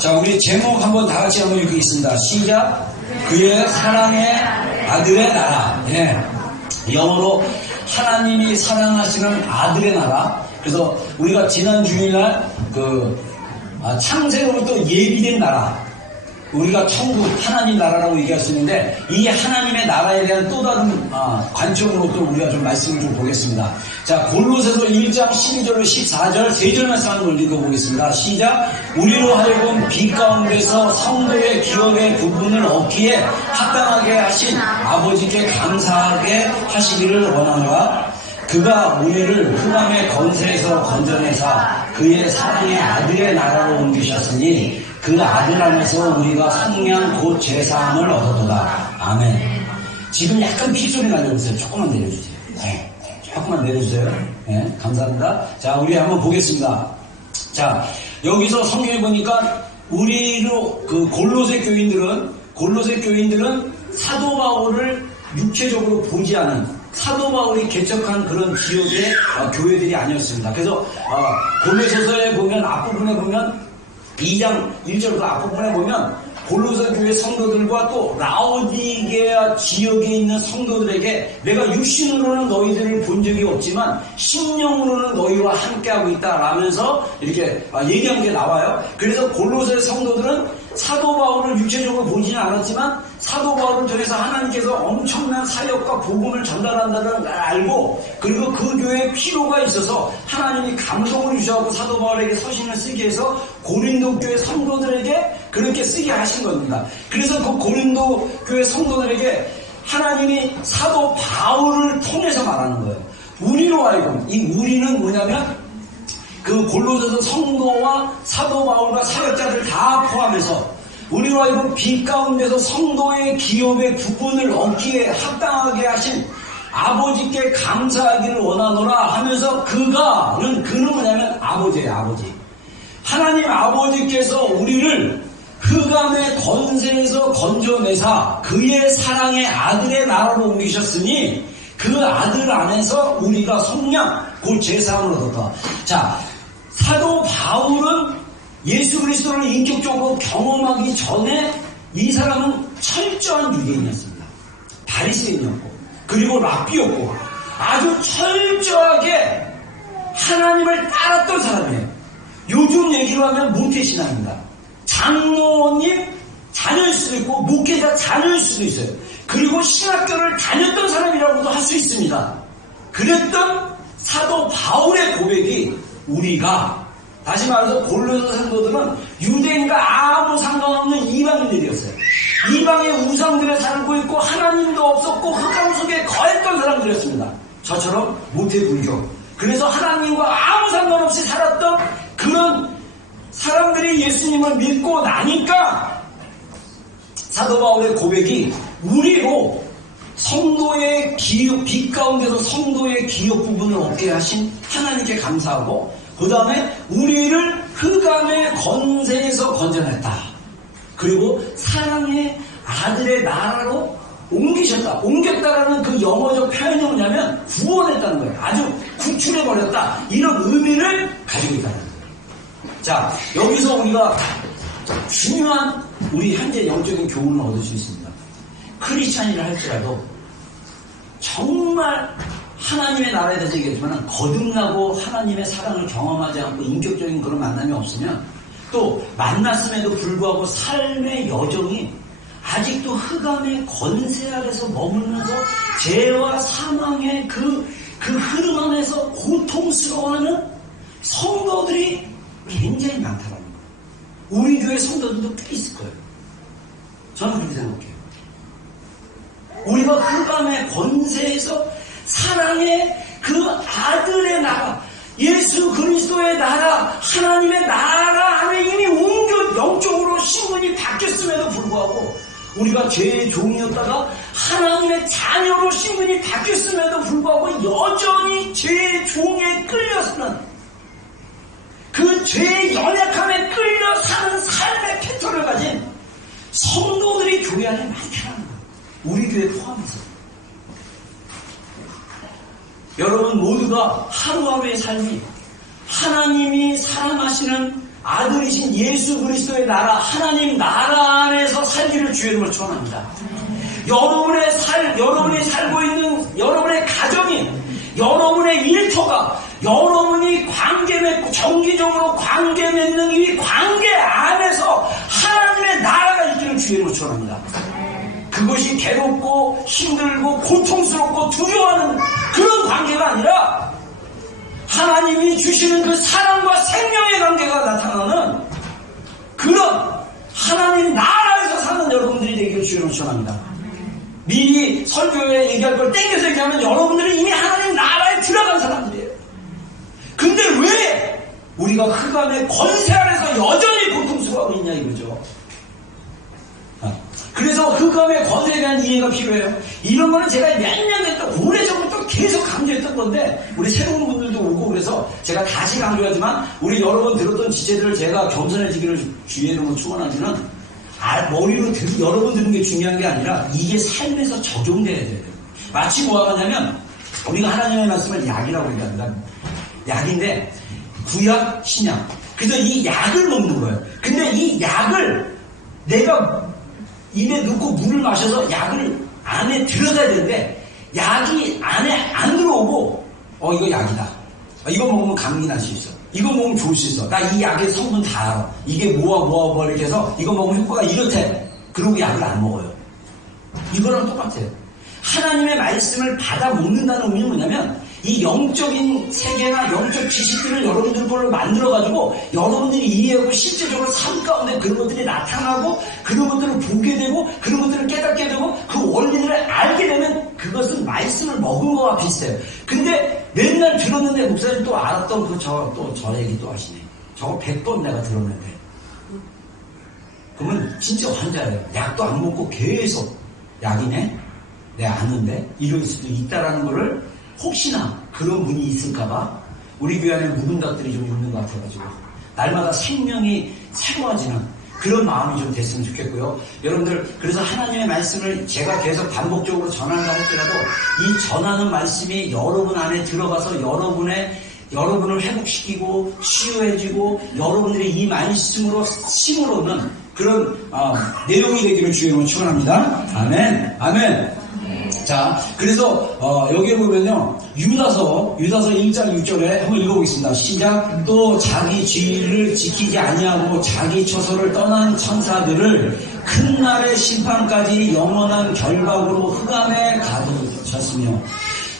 자, 우리 제목 한번 다 같이 한번 읽겠습니다. 시작. 그의 사랑의 아들의 나라. 예. 영어로 하나님이 사랑하시는 아들의 나라. 그래서 우리가 지난 주일날 창세로부터 예비된 나라, 우리가 천국 하나님 나라라고 얘기할 수 있는데, 이 하나님의 나라에 대한 또 다른 관점으로 또 우리가 좀 말씀을 좀 보겠습니다. 자, 골로새서 1장 12절 14절 세 절 말씀 한번 읽어보겠습니다. 시작. 우리로 하여금 빛 가운데서 성도의 기업의 부분을 얻기에 합당하게 하신 아버지께 감사하게 하시기를 원하노라. 그가 우리를 흑암의 권세에서 건져내사 그의 사랑의 아들의 나라로 옮기셨으니 그 아들 안에서 우리가 성량 곧 제사함을 얻었도다. 아멘. 지금 약간 핏소리 나려고 있어요. 조금만 내려주세요. 네. 조금만 내려주세요. 네, 감사합니다. 자, 우리 한번 보겠습니다. 자, 여기서 성경에 보니까 우리로 골로새 교인들은 사도 바울을 육체적으로 보지 않은, 사도 바울이 개척한 그런 지역의 교회들이 아니었습니다. 그래서 골로새서에 보면 앞부분에 보면 2장 1절부터 앞부분에 보면 골로새 교회 성도들과 또 라오디게아 지역에 있는 성도들에게 내가 육신으로는 너희들을 본 적이 없지만 심령으로는 너희와 함께하고 있다라면서 이렇게 얘기한 게 나와요. 그래서 골로새 성도들은 사도 바울을 육체적으로 보지는 않았지만 사도 바울을 통해서 하나님께서 엄청난 사역과 복음을 전달한다는 걸 알고, 그리고 그 교회에 필요가 있어서 하나님이 감동을 주셔서 사도 바울에게 서신을 쓰게 해서 고린도 교회 성도들에게 그렇게 쓰게 하신 겁니다. 그래서 그 고린도 교회 성도들에게 하나님이 사도 바울을 통해서 말하는 거예요. 우리로 하여금, 이 우리는 뭐냐면 그 골로새서 성도와 사도 바울과 사역자들 다 포함해서 우리로 하여금 빛 가운데서 성도의 기업의 부분을 얻기에 합당하게 하신 아버지께 감사하기를 원하노라 하면서 그는 뭐냐면 아버지예요. 아버지. 하나님 아버지께서 우리를 흑암의 권세에서 건져내사 그의 사랑의 아들의 나라로 옮기셨으니 그 아들 안에서 우리가 성량 곧 제사함을 얻었다. 자, 사도 바울은 예수 그리스도를 인격적으로 경험하기 전에 이 사람은 철저한 유대인이었습니다. 바리새인이었고 그리고 랍비였고 아주 철저하게 하나님을 따랐던 사람이에요. 요즘 얘기로 하면 모태신앙입니다. 장로님 자녀일 수도 있고 목회자 자녀일 수도 있어요. 그리고 신학교를 다녔던 사람이라고도 할 수 있습니다. 그랬던 사도 바울의 고백이 우리가, 다시 말해서 골로새 성도들은 유대인과 아무 상관없는 이방인들이었어요. 이방의 우상들에 살고 있고 하나님도 없었고 흑암 속에 거했던 사람들이었습니다. 저처럼 모태불교. 그래서 하나님과 아무 상관없이 살았던 그런 사람들이 예수님을 믿고 나니까 사도 바울의 고백이 우리로 성도의 기업, 빛 가운데서 성도의 기업 부분을 얻게 하신 하나님께 감사하고, 그 다음에 우리를 흑암의 권세에서 건져냈다. 그리고 사랑의 아들의 나라로 옮기셨다. 옮겼다라는 그 영어적 표현이 뭐냐면 구원했다는 거예요. 아주 구출해버렸다. 이런 의미를 가지고 있다는 거예요. 자, 여기서 우리가 중요한 우리 현재 영적인 교훈을 얻을 수 있습니다. 크리스찬이라 할지라도 정말 하나님의 나라에 대해서 얘기했지만 거듭나고 하나님의 사랑을 경험하지 않고 인격적인 그런 만남이 없으면, 또 만났음에도 불구하고 삶의 여정이 아직도 흑암의 권세 아래서 머물면서 죄와 사망의 그 흐름 안에서 고통스러워하는 성도들이 굉장히 많다는 거예요. 우리 교회 성도들도 꽤 있을 거예요. 저는 그렇게 생각해요. 우리가 흑암의 권세에서 사랑의 그 아들의 나라, 예수 그리스도의 나라, 하나님의 나라 안에 이미 영적으로 신분이 바뀌었음에도 불구하고, 우리가 죄의 종이었다가 하나님의 자녀로 신분이 바뀌었음에도 불구하고 여전히 죄의 종에 끌려서는, 그 죄의 연약함에 끌려 사는 삶의 패턴을 가진 성도들이 교회 안에 많다는 거예요. 우리 교회 포함해서. 여러분 모두가 하루하루의 삶이 하나님이 사랑하시는 아들이신 예수 그리스도의 나라, 하나님 나라 안에서 살기를 주의 이름으로 축원합니다. 여러분이 살고 있는 여러분의 가정이, 여러분의 일터가, 여러분이 관계 맺고 정기적으로 관계 맺는 이 관계 안에서 하나님의 나라가 있기를 주의 이름으로 축원합니다. 그것이 괴롭고 힘들고 고통스럽고 두려워하는 그런 관계가 아니라 하나님이 주시는 그 사랑과 생명의 관계가 나타나는 그런 하나님 나라에서 사는 여러분들이 되기를 주의 이름으로 축원합니다. 미리 설교에 얘기할 걸 땡겨서 얘기하면 여러분들은 이미 하나님 나라에 들어간 사람들이에요. 근데 왜 우리가 흑암의 권세 아래서 여전히 고통스러워하고 있냐 이거죠. 그래서 흑암의 권세에 대한 이해가 필요해요. 이런 거는 제가 몇 년 됐던 오래전부터 계속 강조했던 건데 우리 새로운 분들도 오고 그래서 제가 다시 강조하지만 우리 여러 번 들었던 지체들을 제가 겸손해지기를 주의 이름으로 축원하지는 머리로 여러분 듣는 게 중요한 게 아니라 이게 삶에서 적용돼야 돼요. 마치 뭐가 하냐면 우리가 하나님의 말씀을 약이라고 얘기합니다. 약인데 구약, 신약. 그래서 이 약을 먹는 거예요. 근데 이 약을 내가 입에 넣고 물을 마셔서 약을 안에 들어가야 되는데 약이 안에 안 들어오고 이거 약이다. 이거 먹으면 감기 날 수 있어. 이거 먹으면 좋을 수 있어. 나 이 약의 성분 다 알아. 이게 뭐와 이렇게 해서 이거 먹으면 효과가 이렇대. 그러고 약을 안 먹어요. 이거랑 똑같아요. 하나님의 말씀을 받아 먹는다는 의미는 뭐냐면 이 영적인 세계나 영적 지식들을 여러분들 걸로 만들어가지고 여러분들이 이해하고 실제적으로 삶 가운데 그런 것들이 나타나고 그런 것들을 보게 되고 그런 것들을 깨닫게 되고 그 원리를 알게 되면 그것은 말씀을 먹은 거와 비슷해요. 근데 맨날 들었는데 목사님 또 알았던 저 얘기 또 하시네. 저거 100번 내가 들었는데. 그러면 진짜 환자예요. 약도 안 먹고 계속 약이네? 내가 아는데? 이럴 수도 있다라는 거를 혹시나 그런 분이 있을까봐 우리 교회 안에 묵은닭들이 좀 있는 것 같아가지고 날마다 생명이 새로워지는 그런 마음이 좀 됐으면 좋겠고요. 여러분들 그래서 하나님의 말씀을 제가 계속 반복적으로 전한다 할지라도 이 전하는 말씀이 여러분 안에 들어가서 여러분을 회복시키고 치유해주고 여러분들이 이 말씀으로 심으로는 그런 내용이 되기를 주의 이름으로 축원합니다. 아멘. 아멘. 자, 그래서 여기에 보면요 유다서 1장 6절에 한번 읽어보겠습니다. 시작. 또 자기 죄를 지키지 아니하고 자기 처소를 떠난 천사들을 큰 날의 심판까지 영원한 결박으로 흑암에 가두셨으며.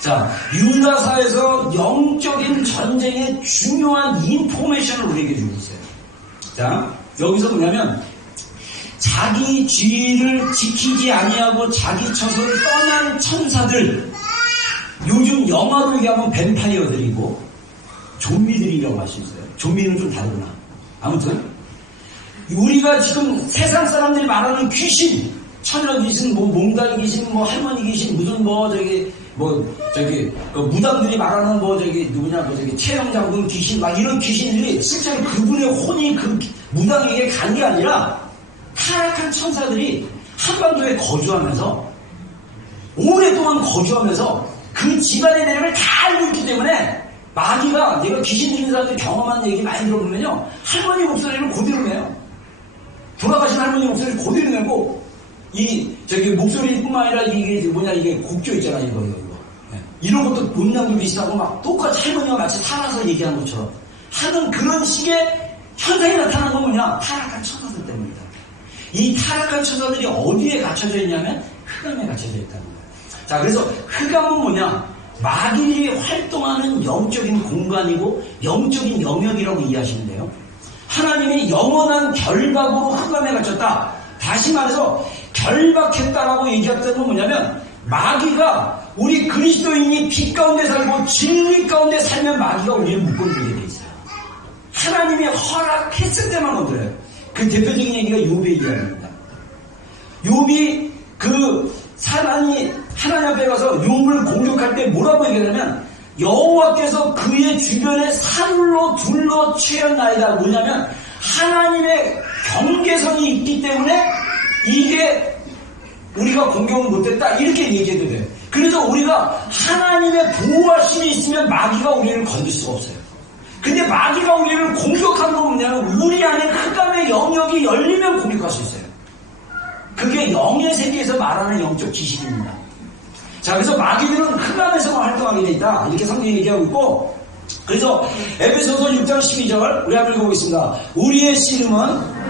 자, 유다서에서 영적인 전쟁의 중요한 인포메이션을 우리에게 주고 있어요. 자, 여기서 뭐냐면 자기 죄를 지키지 아니하고 자기 처소를 떠난 천사들, 요즘 영화로 얘기하면 뱀파이어들이고 좀비들이라고 할 수 있어요. 좀비는 좀 다르구나. 아무튼 우리가 지금 세상 사람들이 말하는 귀신, 처녀 귀신, 몽달 귀신, 할머니 귀신, 무슨 그 무당들이 말하는 최영장군 귀신, 막 이런 귀신들이 실제로 그분의 혼이 그 무당에게 간 게 아니라 타락한 천사들이 한반도에 거주하면서 오랫동안 거주하면서 그 집안의 내력을 다 알고 있기 때문에 마귀가 내가 귀신 들린 사람들이 경험한 얘기 많이 들어보면요 할머니 목소리를 그대로 내요. 돌아가신 할머니 목소리를 그대로 내고 목소리뿐만 아니라 이게 곡조 있잖아 이거. 이런 것도 문양도 비슷하고 막 똑같이 할머니가 마치 살아서 얘기하는 것처럼 하는 그런 식의 현상이 나타난 건 뭐냐? 타락한 천사들 때문이다. 이 타락한 천사들이 어디에 갇혀져 있냐면 흑암에 갇혀져 있다는 거예요. 자, 그래서 흑암은 뭐냐? 마귀들이 활동하는 영적인 공간이고 영적인 영역이라고 이해하시면 돼요. 하나님이 영원한 결박으로 흑암에 갇혔다. 다시 말해서 결박했다라고 얘기했던 건 뭐냐면 마귀가 우리 그리스도인이 빛 가운데 살고 진리 가운데 살면 마귀가 우리를 묶어주게 돼 있어요. 하나님이 허락했을 때만 건드려요. 그 대표적인 얘기가 욥의 이야기입니다. 욥이 하나님 앞에 가서 욥을 공격할 때 뭐라고 얘기하냐면 여호와께서 그의 주변에 산으로 둘러 채웠나이다. 뭐냐면 하나님의 경계선이 있기 때문에 이게 우리가 공격을 못했다 이렇게 얘기해도 돼요. 그래서 우리가 하나님의 보호하심이 있으면 마귀가 우리를 건들 수가 없어요. 근데 마귀가 우리를 공격하는 건 뭐냐면 우리 안에 흑암의 영역이 열리면 공격할 수 있어요. 그게 영의 세계에서 말하는 영적 지식입니다. 자, 그래서 마귀들은 흑암에서만 활동하게 돼 있다. 이렇게 성경이 얘기하고 있고, 그래서 에베소서 6장 12절 우리 한번 읽어보겠습니다. 우리의 씨름은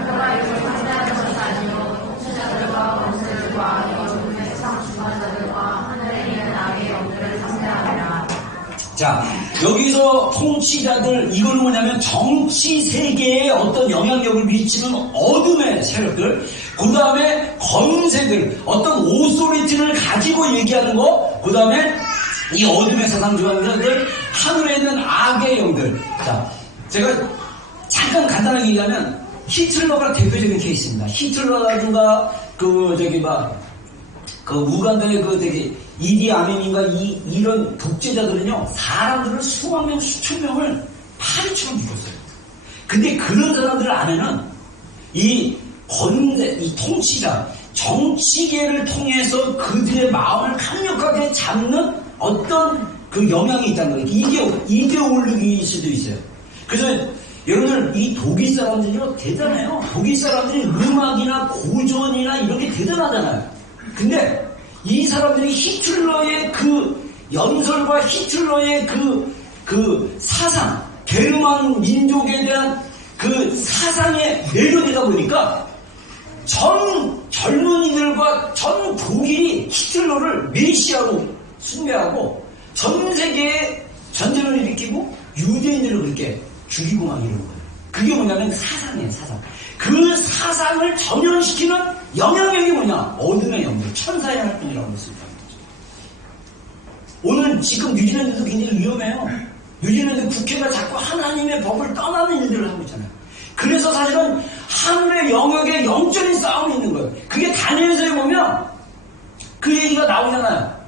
자, 여기서 통치자들, 이거는 뭐냐면 정치 세계에 어떤 영향력을 미치는 어둠의 세력들, 그 다음에 권세들, 어떤 오소리티를 가지고 얘기하는 거, 그 다음에 이 어둠의 세상 주관자들, 하늘에 있는 악의 영들. 자, 제가 잠깐 간단하게 얘기하면 히틀러가 대표적인 케이스입니다. 히틀러라든가 우간다의 이디 아멘인가 이런 독재자들은요, 사람들을 수만 명, 수천 명을 파리처럼 죽였어요. 근데 그런 사람들 안에는 이 통치자, 정치계를 통해서 그들의 마음을 강력하게 잡는 어떤 그 영향이 있다는 거예요. 이게 이데올로기일 수도 있어요. 그래서 여러분들, 이 독일 사람들이요, 대단해요. 독일 사람들이 음악이나 고전이나 이런 게 대단하잖아요. 근데 이 사람들이 히틀러의 그 연설과 히틀러의 그 사상, 게르만 민족에 대한 그 사상에 매료되다 보니까 전 젊은이들과 전 독일이 히틀러를 메시아로 숭배하고 전 세계에 전쟁을 일으키고 유대인들을 그렇게 죽이고 막 이러는 거예요. 그게 뭐냐면 사상이에요, 사상. 그 사상을 전염시키는 영향력이 뭐냐? 어둠의 영역, 천사의 활동이라고 했습니다. 오늘 지금 뉴질랜드도 굉장히 위험해요. 뉴질랜드 국회가 자꾸 하나님의 법을 떠나는 일들을 하고 있잖아요. 그래서 사실은 하늘의 영역에 영적인 싸움이 있는 거예요. 그게 다니엘서에 보면 그 얘기가 나오잖아요.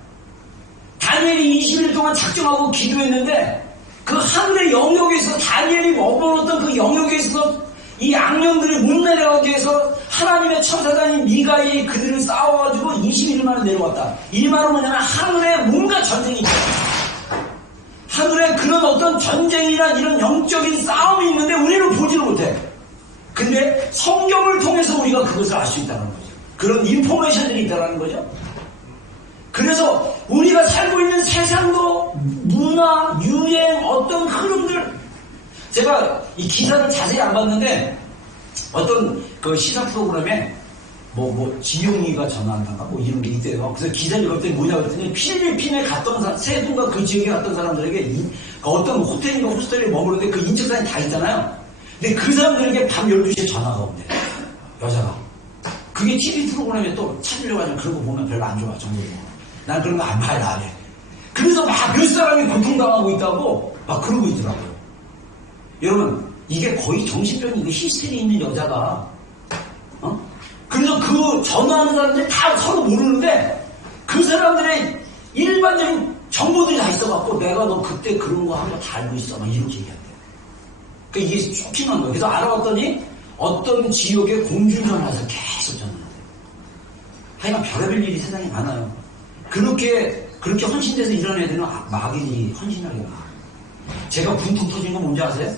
다니엘이 20일 동안 작정하고 기도했는데 그 하늘의 영역에서 다니엘이 머물렀던 그 영역에서 이 악령들이 못 내려가기 위해서 하나님의 천사장인 미가엘이 그들을 싸워가지고 21일 만에 내려왔다. 이 말은 뭐냐면 하늘에 뭔가 전쟁이 있다. 하늘에 그런 어떤 전쟁이나 이런 영적인 싸움이 있는데 우리는 보지를 못해. 근데 성경을 통해서 우리가 그것을 알 수 있다는 거죠. 그런 인포메이션들이 있다는 거죠. 그래서 우리가 살고 있는 세상도 문화, 유행, 어떤 흐름들, 제가 이 기사를 자세히 안 봤는데 어떤 그 시사 프로그램에 지용이가 전화한다가 이런 게 있대요. 그래서 기사를 읽었더니 뭐냐 그랬더니 필리핀에 갔던 세분과 그 지역에 갔던 사람들에게 어떤 호텔인가 호스텔에 머무르는데 그 인적사항이 다 있잖아요. 근데 그 사람들에게 밤 12시에 전화가 온대. 여자가. 그게 TV 프로그램에 또 찾으려고 하지만 그런 거 보면 별로 안 좋아, 정보로. 난 그런 거 안 봐요, 안 해. 그래서 막 몇 사람이 고통당하고 있다고 막 그러고 있더라고요. 여러분, 이게 거의 정신병이 히스테리 있는 여자가, 그래서 그 전화하는 사람들이 다 서로 모르는데 그 사람들의 일반적인 정보들이 다 있어갖고 내가 너 그때 그런 거 한 거 다 알고 있어. 막 이렇게 얘기한대. 그러니까 이게 쇼킹한 거예요. 그래서 알아봤더니 어떤 지역에 공중전화에서 계속 전화해요. 하여간 별의별 일이 세상에 많아요. 그렇게 헌신돼서 일하는 애들은 마귀들이 헌신하게 나. 제가 분통 터진 거 뭔지 아세요?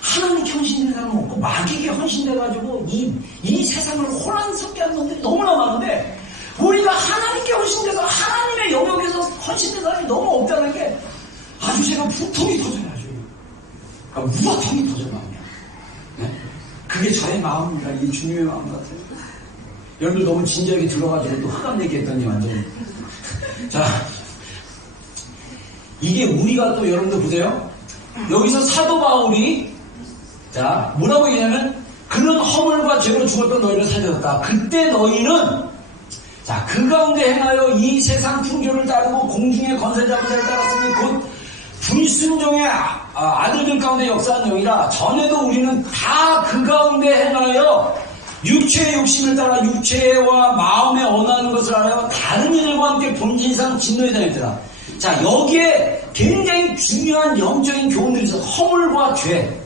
하나님께 헌신된 사람은 없고 마귀에게 헌신돼가지고 이 세상을 혼란스럽게 하는 놈들이 너무나 많은데 우리가 하나님께 헌신돼서 하나님의 영역에서 헌신된 사람이 너무 없다는 게 아주 제가 분통이 터져요. 아주 우라통이 터져 마음이야. 네? 그게 저의 마음입니다. 이게 주님의 마음 같아요. 여러분들 너무 진지하게 들어가지고 또 흑암 얘기했더니 완전히. 자, 이게 우리가 또 여러분들 보세요. 여기서 사도 바울이 자 뭐라고 얘기하냐면 그런 허물과 죄로 죽었던 너희를 살렸다. 그때 너희는 자 그 가운데 행하여 이 세상 풍조를 따르고 공중의 권세자들을 따랐으니 곧 불순종의 아들들 가운데 역사한 영이라. 전에도 우리는 다 그 가운데 행하여 육체의 욕심을 따라 육체와 마음에 원하는 것을 하여 다른 이들과 함께 본질상 진노에 다녔더라. 자, 여기에 굉장히 중요한 영적인 교훈들이 있어요. 허물과 죄.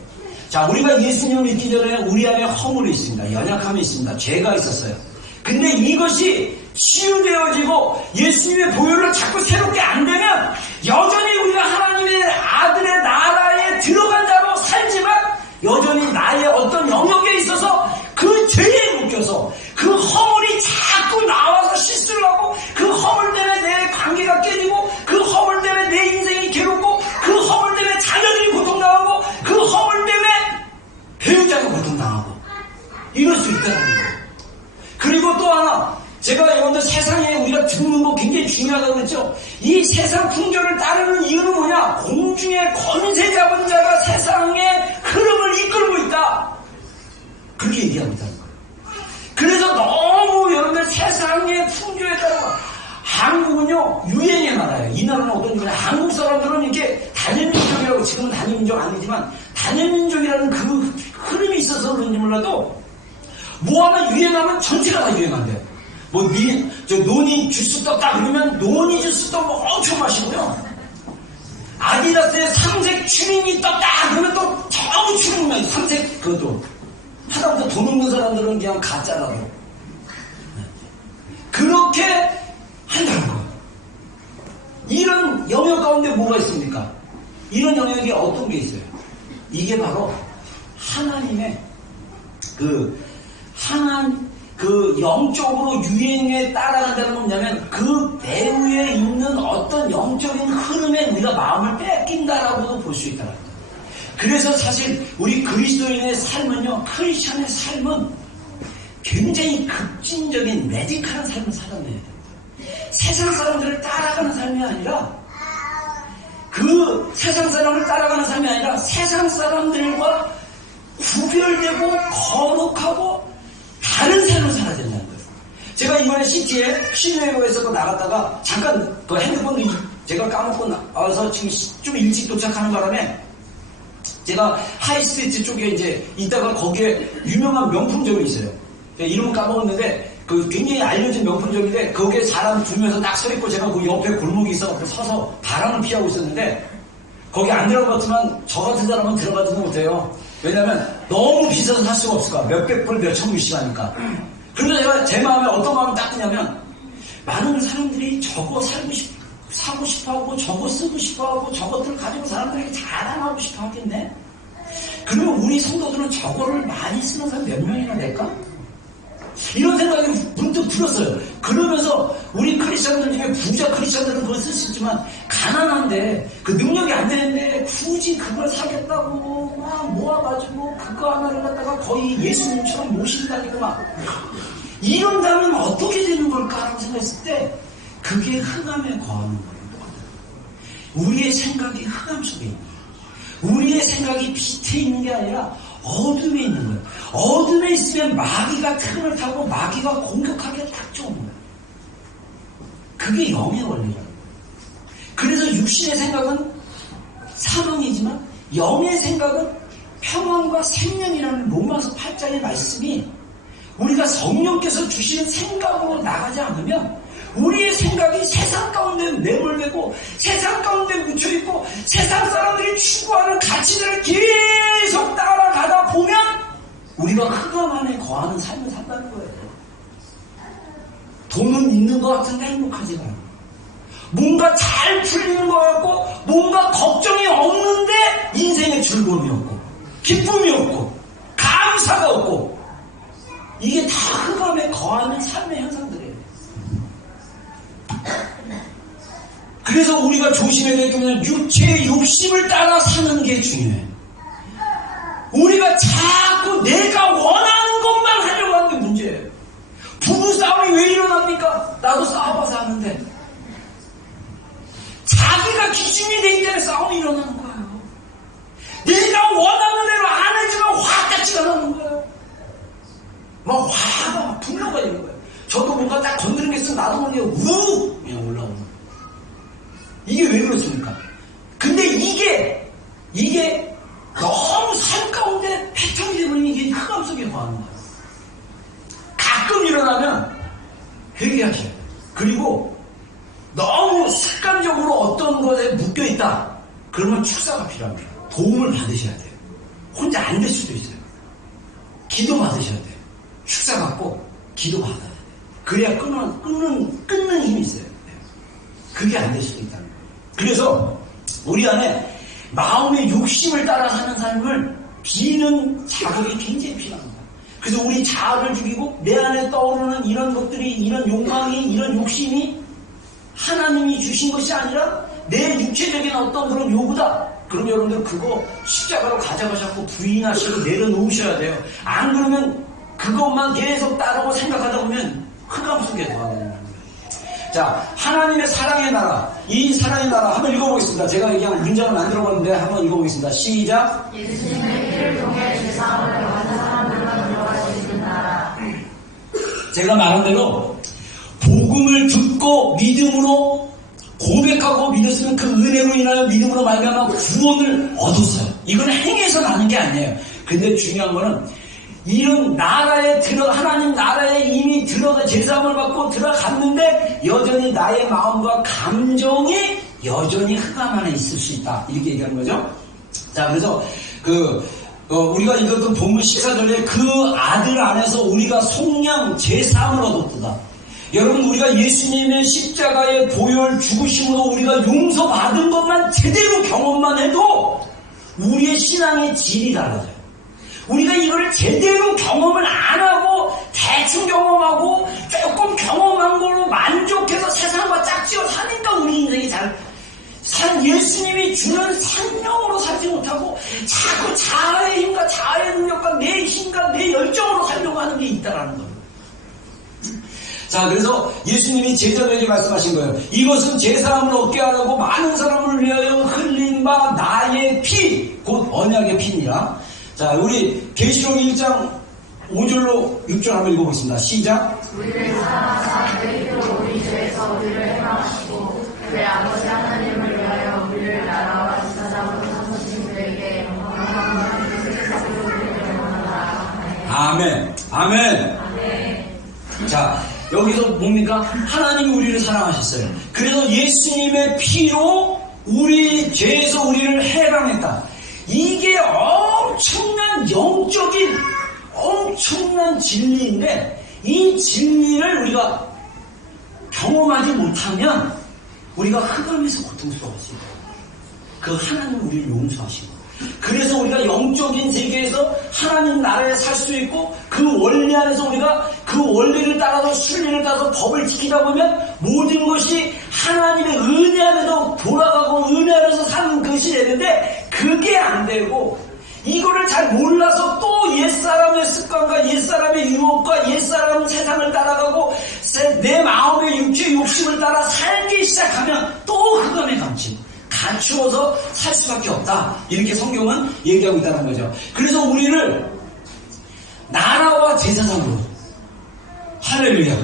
자, 우리가 예수님을 믿기 전에 우리 안에 허물이 있습니다. 연약함이 있습니다. 죄가 있었어요. 근데 이것이 치유되어지고 예수님의 보혈을 자꾸 새롭게 안 되면 여전히 우리가 하나님의 아들의 나라에 들어간 자로 나의 어떤 영역에 있어서 그 죄에 묶여서 그 허물이 자꾸 나와서 실수를 하고 그 허물 때문에 내 관계가 깨지고 그 허물 때문에 내 인생이 괴롭고 그 허물 때문에 자녀들이 고통당하고 그 허물 때문에 배우자가 고통당하고 이럴 수 있다는 거예요. 그리고 또 하나, 제가 여러분들 세상에 우리가 듣는 거 굉장히 중요하다고 그랬죠. 이 세상 풍조를 따르는 이유는 뭐냐? 공중의 권세 잡은 자가 세상의 흐름을 이끌고 있다. 그렇게 얘기합니다. 그래서 너무 여러분들 세상의 풍조에 따라 한국은요 유행의 나라예요. 이 나라는 어떤 유행? 한국 사람들은 이렇게 단일민족이라고, 지금은 단일민족 아니지만 단일민족이라는 그 흐름이 있어서 그런지 몰라도 뭐 하나 유행하면 전체가 다 유행한대요. 뭐 노니 주스 떴다 그러면 노니 주스 또 뭐 엄청 마시고요. 아디다스의 삼색 추링이 떴다 그러면 또 너무 추링만 삼색 그것도 하다보다 돈 없는 사람들은 그냥 가짜라고 그렇게 한다는 거예요. 이런 영역 가운데 뭐가 있습니까? 이런 영역이 어떤 게 있어요? 이게 바로 하나님의 그 영적으로 유행에 따라간다는 건 뭐냐면 그 배후에 있는 어떤 영적인 흐름에 우리가 마음을 뺏긴다라고도 볼 수 있다는 거예요. 그래서 사실 우리 그리스도인의 삶은요, 크리스천의 삶은 굉장히 급진적인 매직한 삶을 살아내야 돼요. 세상 사람들을 따라가는 삶이 아니라 그 세상 사람을 따라가는 삶이 아니라 세상 사람들과 구별되고 거룩하고 다른 삶을 살아야 된다는 거예요. 제가 이번에 시티에 시내로에서 나갔다가 잠깐 그 핸드폰을 제가 까먹고 나와서 지금 좀 일찍 도착하는 바람에 제가 하이스트리트 쪽에 이제 있다가 거기에 유명한 명품점이 있어요. 이름은 까먹었는데 그 굉장히 알려진 명품점인데 거기에 사람 두 명에서 딱 서 있고 제가 그 옆에 골목이 있어 서서 바람을 피하고 있었는데 거기 안 들어갔지만 저 같은 사람은 들어가지도 못해요. 왜냐면 너무 비싸서 살 수가 없을까. 몇백 불, 몇천 불씩 하니까. 그래서 제가 제 마음에 어떤 마음을 딱 드냐면 많은 사람들이 저거 사고 싶어하고 저거 쓰고 싶어하고 저것들을 가지고 사람들에게 자랑하고 싶어 하겠네. 그러면 우리 성도들은 저거를 많이 쓰는 사람 몇 명이나 될까? 이런 생각이 문득 들었어요. 그러면서 우리 크리스천들 중에 부자 크리스천들은 그걸 쓸 수 있지만 가난한데 그 능력이 안 되는데 굳이 그걸 사겠다고 막 모아가지고 그거 하나를 갖다가 거의 예수님처럼 모신다니까 막 이런다면 어떻게 되는 걸까라고 생각했을 때 그게 흑암에 거하는 거예요. 우리의 생각이 흑암 속에 있는 거예요. 우리의 생각이 빛에 있는 게 아니라 어둠에 있는 거예요. 어둠에 있으면 마귀가 틈을 타고 마귀가 공격하기가 딱 좋은 거예요. 그게 영의 원리라는 거예요. 그래서 육신의 생각은 사망이지만 영의 생각은 평안과 생명이라는 로마서 8장의 말씀이 우리가 성령께서 주시는 생각으로 나가지 않으면 우리의 생각이 세상 가운데 내몰되고 세상 가운데 묻혀있고 세상 사람들이 추구하는 가치들을 계속 따라가다 보면 우리가 흑암 안에 거하는 삶을 산다는 거예요. 돈은 있는 것 같은데 행복하지 않아요. 뭔가 잘 풀리는 것 같고 뭔가 걱정이 없는데 인생에 즐거움이 없고 기쁨이 없고 감사가 없고 이게 다 흑암에 거하는 삶의 현상들이에요. 그래서 우리가 조심해야 될 것은 육체의 욕심을 따라 사는 게 중요해요. 우리가 자꾸 내가 원하는 것만 하려고 하는 게 문제예요. 부부싸움이 왜 일어납니까? 나도 싸워봐서 아는데 자기가 기준이 되기 때문에 싸움이 일어나는 거예요. 내가 원하는 대로 안 해주면 화까지가 나는 거예요. 막 화가 분노가 있는 거예요. 저도 뭔가 딱 건드는 게 있으면 나도 모르게 우 그냥 올라오는 거예요. 이게 왜 그렇습니까? 근데 이게 너무 삶 가운데 패턴이 되면 이게 흑암 속에 거하는 거예요. 가끔 일어나면 회개하셔야 돼요. 그리고 너무 습관적으로 어떤 것에 묶여있다. 그러면 축사가 필요합니다. 도움을 받으셔야 돼요. 혼자 안 될 수도 있어요. 기도 받으셔야 돼요. 축사 받고 기도 받아야 돼요. 그래야 끊는 힘이 있어요. 그게 안 될 수도 있다는 거예요. 그래서 우리 안에 마음의 욕심을 따라 사는 삶을 비는 작업이 굉장히 필요합니다. 그래서 우리 자아를 죽이고 내 안에 떠오르는 이런 것들이, 이런 욕망이, 이런 욕심이 하나님이 주신 것이 아니라 내 육체적인 어떤 그런 요구다. 그럼 여러분들 그거 십자가로 가져가셔서 부인하시고 내려놓으셔야 돼요. 안 그러면 그것만 계속 따르고 생각하다 보면 흑암 속에 들어가는 거예요. 자, 하나님의 사랑의 나라. 이 사랑의 나라 한번 읽어보겠습니다. 제가 그냥 문장을 만들어봤는데 한번 읽어보겠습니다. 시작. 예수님의 피를 통해 세상을 완전 사람들만 들어갈 수 있는 나라. 제가 말한 대로 복음을 듣고 믿음으로 고백하고 믿었으면 그 은혜로 인하여 믿음으로 말미암아 구원을 얻었어요. 이건 행해서 나는 게 아니에요. 근데 중요한 거는 이런 나라에 하나님 나라에 이미 제사함을 받고 들어갔는데 여전히 나의 마음과 감정이 여전히 흑암 안에 있을 수 있다. 이렇게 얘기하는 거죠. 자, 그래서 우리가 읽었던 본문 14절에 그 아들 안에서 우리가 속량 제사함을 얻었다. 여러분, 우리가 예수님의 십자가의 보혈 죽으심으로 우리가 용서받은 것만 제대로 경험만 해도 우리의 신앙의 질이 달라져요. 우리가 이거를 제대로 경험을 안 하고 대충 경험하고 조금 경험한 걸로 만족해서 세상과 짝지어 사니까 우리 인생이 예수님이 주는 생명으로 살지 못하고 자꾸 자아의 힘과 자아의 능력과 내 힘과 내 열정으로 살려고 하는 게 있다라는 거예요. 자, 그래서 예수님이 제자들에게 말씀하신 거예요. 이것은 제사함을 얻게 하려고 많은 사람을 위하여 흘린 바 나의 피, 곧 언약의 피니라. 자, 우리 계시록 1장 5절로 6절 한번 읽어보겠습니다. 시작. 우리를 사랑하사 저희도 우리 죄에서 우리를 해방하시고 그의 아버지 하나님을 위하여 우리를 나라와 지사장으로 삼으신 그에게 영광과 뜻을 우리를 원하라. 아멘. 아멘. 아멘. 자, 여기서 뭡니까? 하나님이 우리를 사랑하셨어요. 그래서 예수님의 피로 우리 죄에서 우리를 해방했다. 이게 엄청난 영적인 엄청난 진리인데 이 진리를 우리가 경험하지 못하면 우리가 흑암에서 고통스러워집니다. 그 하나님 우리를 용서하시고 그래서 우리가 영적인 세계에서 하나님 나라에 살 수 있고 그 원리 안에서 우리가 그 원리를 따라서 순리를 따라서 법을 지키다 보면 모든 것이 하나님의 은혜 안에서 돌아가고 은혜 안에서 사는 것이 되는데 그게 안 되고 이거를 잘 몰라서 또 옛사람의 습관과 옛사람의 유혹과 옛사람 세상을 따라가고 내 마음의 육체 욕심을 따라 살기 시작하면 또 흑암에 갇히워서 살 수밖에 없다. 이렇게 성경은 얘기하고 있다는 거죠. 그래서 우리를 나라와 제사장으로 할렐루야.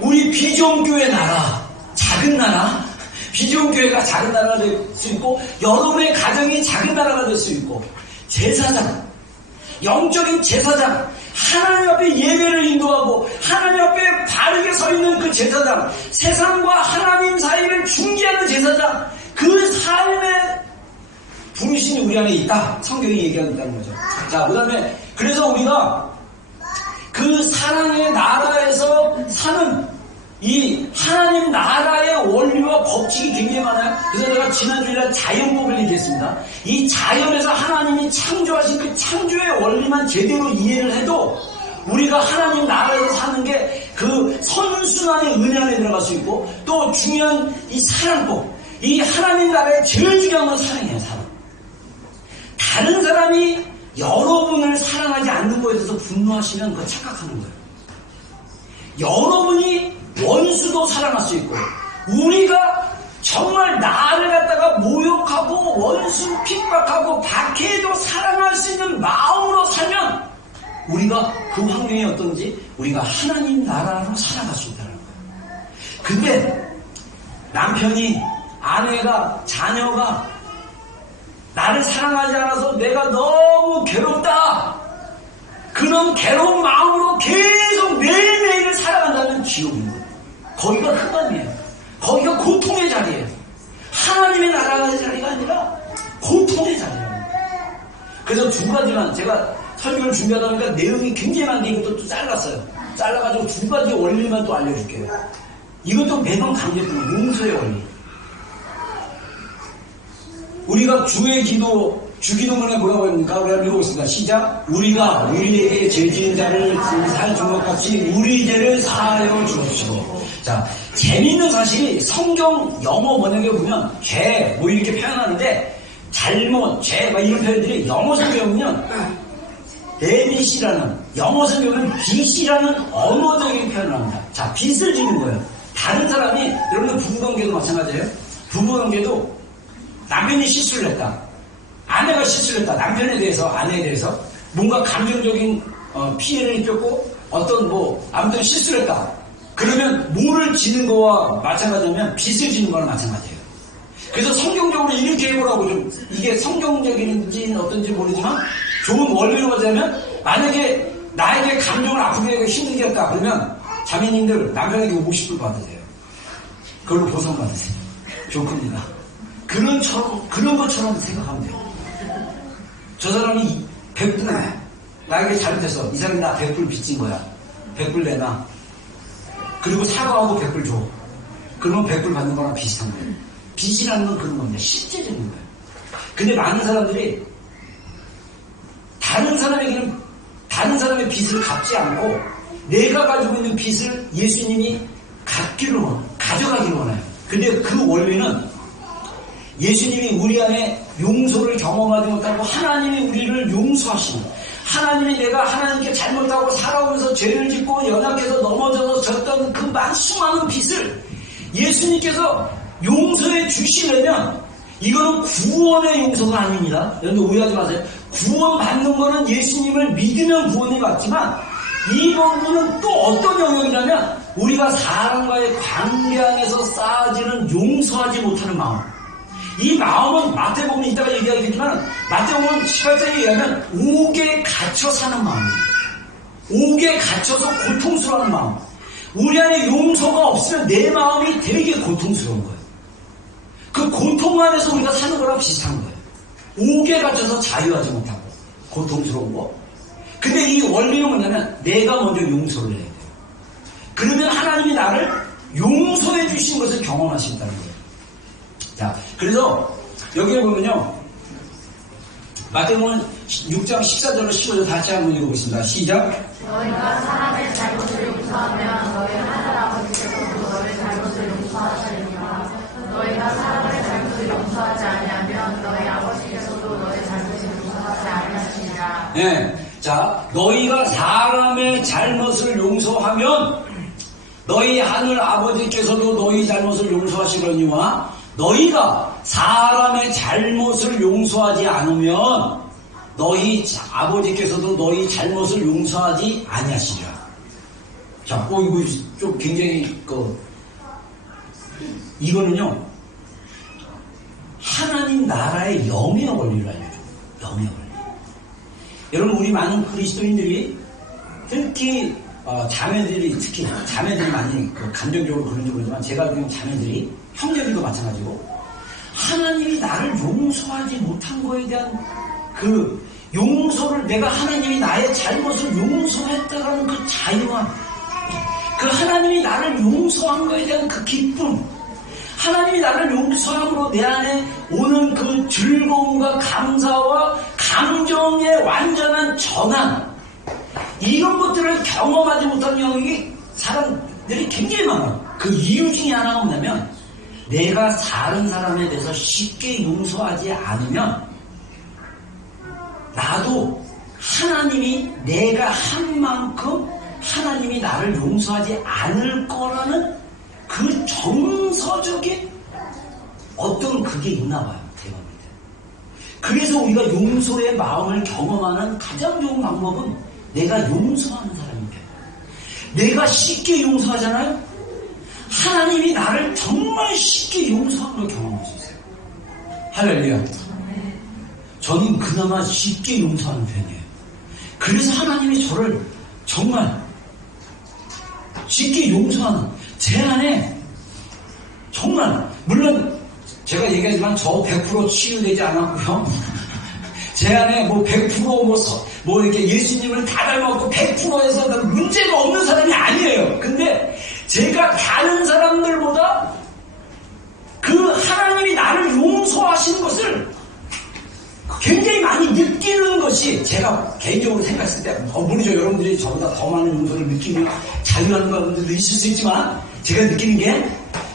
우리 비전교회 나라, 작은 나라, 비전교회가 작은 나라가 될 수 있고 여러분의 가정이 작은 나라가 될 수 있고 제사장, 영적인 제사장, 하나님 앞에 예배를 인도하고 하나님 앞에 바르게 서 있는 그 제사장, 세상과 하나님 사이를 중재하는 제사장, 그 삶의 분신이 우리 안에 있다. 성경이 얘기한다는 거죠. 자, 그 다음에 그래서 우리가 그 사랑의 나라에서 사는 이 하나님 나라의 원리와 법칙이 굉장히 많아요. 그래서 내가 지난주에 자연법을 얘기했습니다. 이 자연에서 하나님이 창조하신 그 창조의 원리만 제대로 이해를 해도 우리가 하나님 나라에서 사는 게 그 선순환의 은혜 안에 들어갈 수 있고 또 중요한 이 사랑법, 이 하나님 나라의 제일 중요한 건 사랑이에요. 사랑. 다른 사람이 여러분을 사랑하지 않는 거에 대해서 분노하시면 그거 착각하는 거예요. 여러분이 원수도 사랑할 수 있고 우리가 정말 나를 갖다가 모욕하고 원수 핍박하고 박해도 사랑할 수 있는 마음으로 살면 우리가 그 환경이 어떤지 우리가 하나님 나라로 살아갈 수 있다는 거예요. 근데 남편이 아내가 자녀가 나를 사랑하지 않아서 내가 너무 괴롭다. 그런 괴로운 마음으로 계속 매일매일을 살아간다면 지옥인 거예요. 거기가 흑암이에요. 거기가 고통의 자리예요. 하나님의 나라의 자리가 아니라 고통의 자리예요. 그래서 두 가지만 제가 설교를 준비하다 보니까 내용이 굉장히 많은데 이것도 잘랐어요. 잘라가지고 두 가지 원리만 또 알려줄게요. 이것도 매번 강조했던 용서의 원리. 우리가 주의 기도, 주기도문에 뭐라고 합니까? 우리가 읽어보겠습니다. 시작. 우리가 우리에게 죄 지은 자를 사하여 준 것 같이 우리 죄를 사하여 주옵시고. 자, 재미있는 사실이 성경 영어 번역에 보면 죄 뭐 이렇게 표현하는데 잘못, 죄 막 이런 표현들이 영어 성경에 보면 데빗이라는, 영어 성경은 빚이라는 언어적인 표현을 합니다. 자, 빚을 지는 거예요. 다른 사람이, 여러분들 부부관계도 마찬가지예요. 부부관계도 남편이 실수를 했다. 아내가 실수를 했다. 남편에 대해서, 아내에 대해서 뭔가 감정적인 피해를 입혔고 어떤 아무튼 실수를 했다. 그러면 뭐를 지는 거와 마찬가지면 빚을 지는 거랑 마찬가지예요. 그래서 성경적으로 이렇게 해보라고 좀, 이게 성경적인지는 어떤지 모르지만 좋은 원리로 가자면, 만약에 나에게 감정을 아프게 하고 힘들게 했다 그러면 자매님들 남편에게 50불 받으세요. 그걸로 보상 받으세요. 좋습니다. 그런 것처럼 생각하면 돼요. 저 사람이 100불 나에게 잘못해서 이 사람이 나 100불 빚진 거야. 100불 내놔. 그리고 사과하고 100불 줘. 그러면 100불 받는 거랑 비슷한 거예요. 빚이라는 건 그런 겁니다. 실제적인 거예요. 근데 많은 사람들이 다른 사람의 빚을 갚지 않고 내가 가지고 있는 빚을 예수님이 가져가기를 원해요. 근데 그 원리는 예수님이 우리 안에 용서를 경험하지 못하고 하나님이 우리를 용서하시는, 하나님이 내가 하나님께 잘못하고 살아오면서 죄를 짓고 연약해서 넘어져서 졌던 그 수많은 빚을 예수님께서 용서해 주시려면, 이거는 구원의 용서가 아닙니다. 여러분 오해하지 마세요. 구원받는 거는 예수님을 믿으면 구원이 받지만, 이 부분은 또 어떤 영역이냐면 우리가 사람과의 관계 안에서 쌓아지는 용서하지 못하는 마음. 이 마음은 마태복음 이따가 얘기하겠지만 마태복음 18장에 의하면 옥에 갇혀 사는 마음입니다. 옥에 갇혀서 고통스러워하는 마음. 우리 안에 용서가 없으면 내 마음이 되게 고통스러운 거예요. 그 고통 안에서 우리가 사는 거랑 비슷한 거예요. 옥에 갇혀서 자유하지 못하고 고통스러운 거. 근데 이 원리는 뭐냐면 내가 먼저 용서를 해야 돼요. 그러면 하나님이 나를 용서해 주신 것을 경험하신다는 거예요. 자, 그래서 여기에 보면요, 마태복음 6장 14절로 15절 다시 한번 읽어보겠습니다. 시작. 너희가 사람의 잘못을 용서하면 너희 하늘 아버지께서도 너희 잘못을 용서하시리라. 너희가 사람의 잘못을 용서하지 아니하면 너희 아버지께서도 너희 잘못을 용서하지 아니하시리라. 네, 자, 너희가 사람의 잘못을 용서하면 너희 하늘 아버지께서도 너희 잘못을 용서하시려니와 너희가 사람의 잘못을 용서하지 않으면 너희 아버지께서도 너희 잘못을 용서하지 아니하시리라. 자, 이거 좀 굉장히 이거는요, 하나님 나라의 영의 원리를 알려줘요. 영의 원리. 여러분, 우리 많은 그리스도인들이 특히 자매들이 많이 감정적으로 그런지 모르지만 제가 보기엔 자매들이, 형제들도 마찬가지고, 하나님이 나를 용서하지 못한 거에 대한 그 용서를, 내가 하나님이 나의 잘못을 용서했다라는 그 자유함, 그 하나님이 나를 용서한 거에 대한 그 기쁨, 하나님이 나를 용서함으로 내 안에 오는 그 즐거움과 감사와 감정의 완전한 전환, 이런 것들을 경험하지 못한 영역이 사람들이 굉장히 많아요. 그 이유 중에 하나가 뭐냐면 내가 다른 사람에 대해서 쉽게 용서하지 않으면 나도 하나님이 내가 한 만큼 하나님이 나를 용서하지 않을 거라는 그 정서적인 어떤 그게 있나 봐요. 대박입니다. 그래서 우리가 용서의 마음을 경험하는 가장 좋은 방법은 내가 용서하는 사람입니다. 내가 쉽게 용서하잖아요. 하나님이 나를 정말 쉽게 용서하는 걸 경험할 수 있어요. 할렐루야. 저는 그나마 쉽게 용서하는 편이에요. 그래서 하나님이 저를 정말 쉽게 용서하는, 제 안에 정말, 물론 제가 얘기하지만 저 100% 치유되지 않았고요. 제 안에 100% 이렇게 예수님을 다 닮았고 100%에서 문제가 없는 사람이 아니에요. 근데 제가 다른 사람들보다 그 하나님이 나를 용서하시는 것을 굉장히 많이 느끼는 것이 제가 개인적으로 생각했을 때 모르죠. 여러분들이 저보다 더 많은 용서를 느끼며 자유하는 분들도 있을 수 있지만 제가 느끼는 게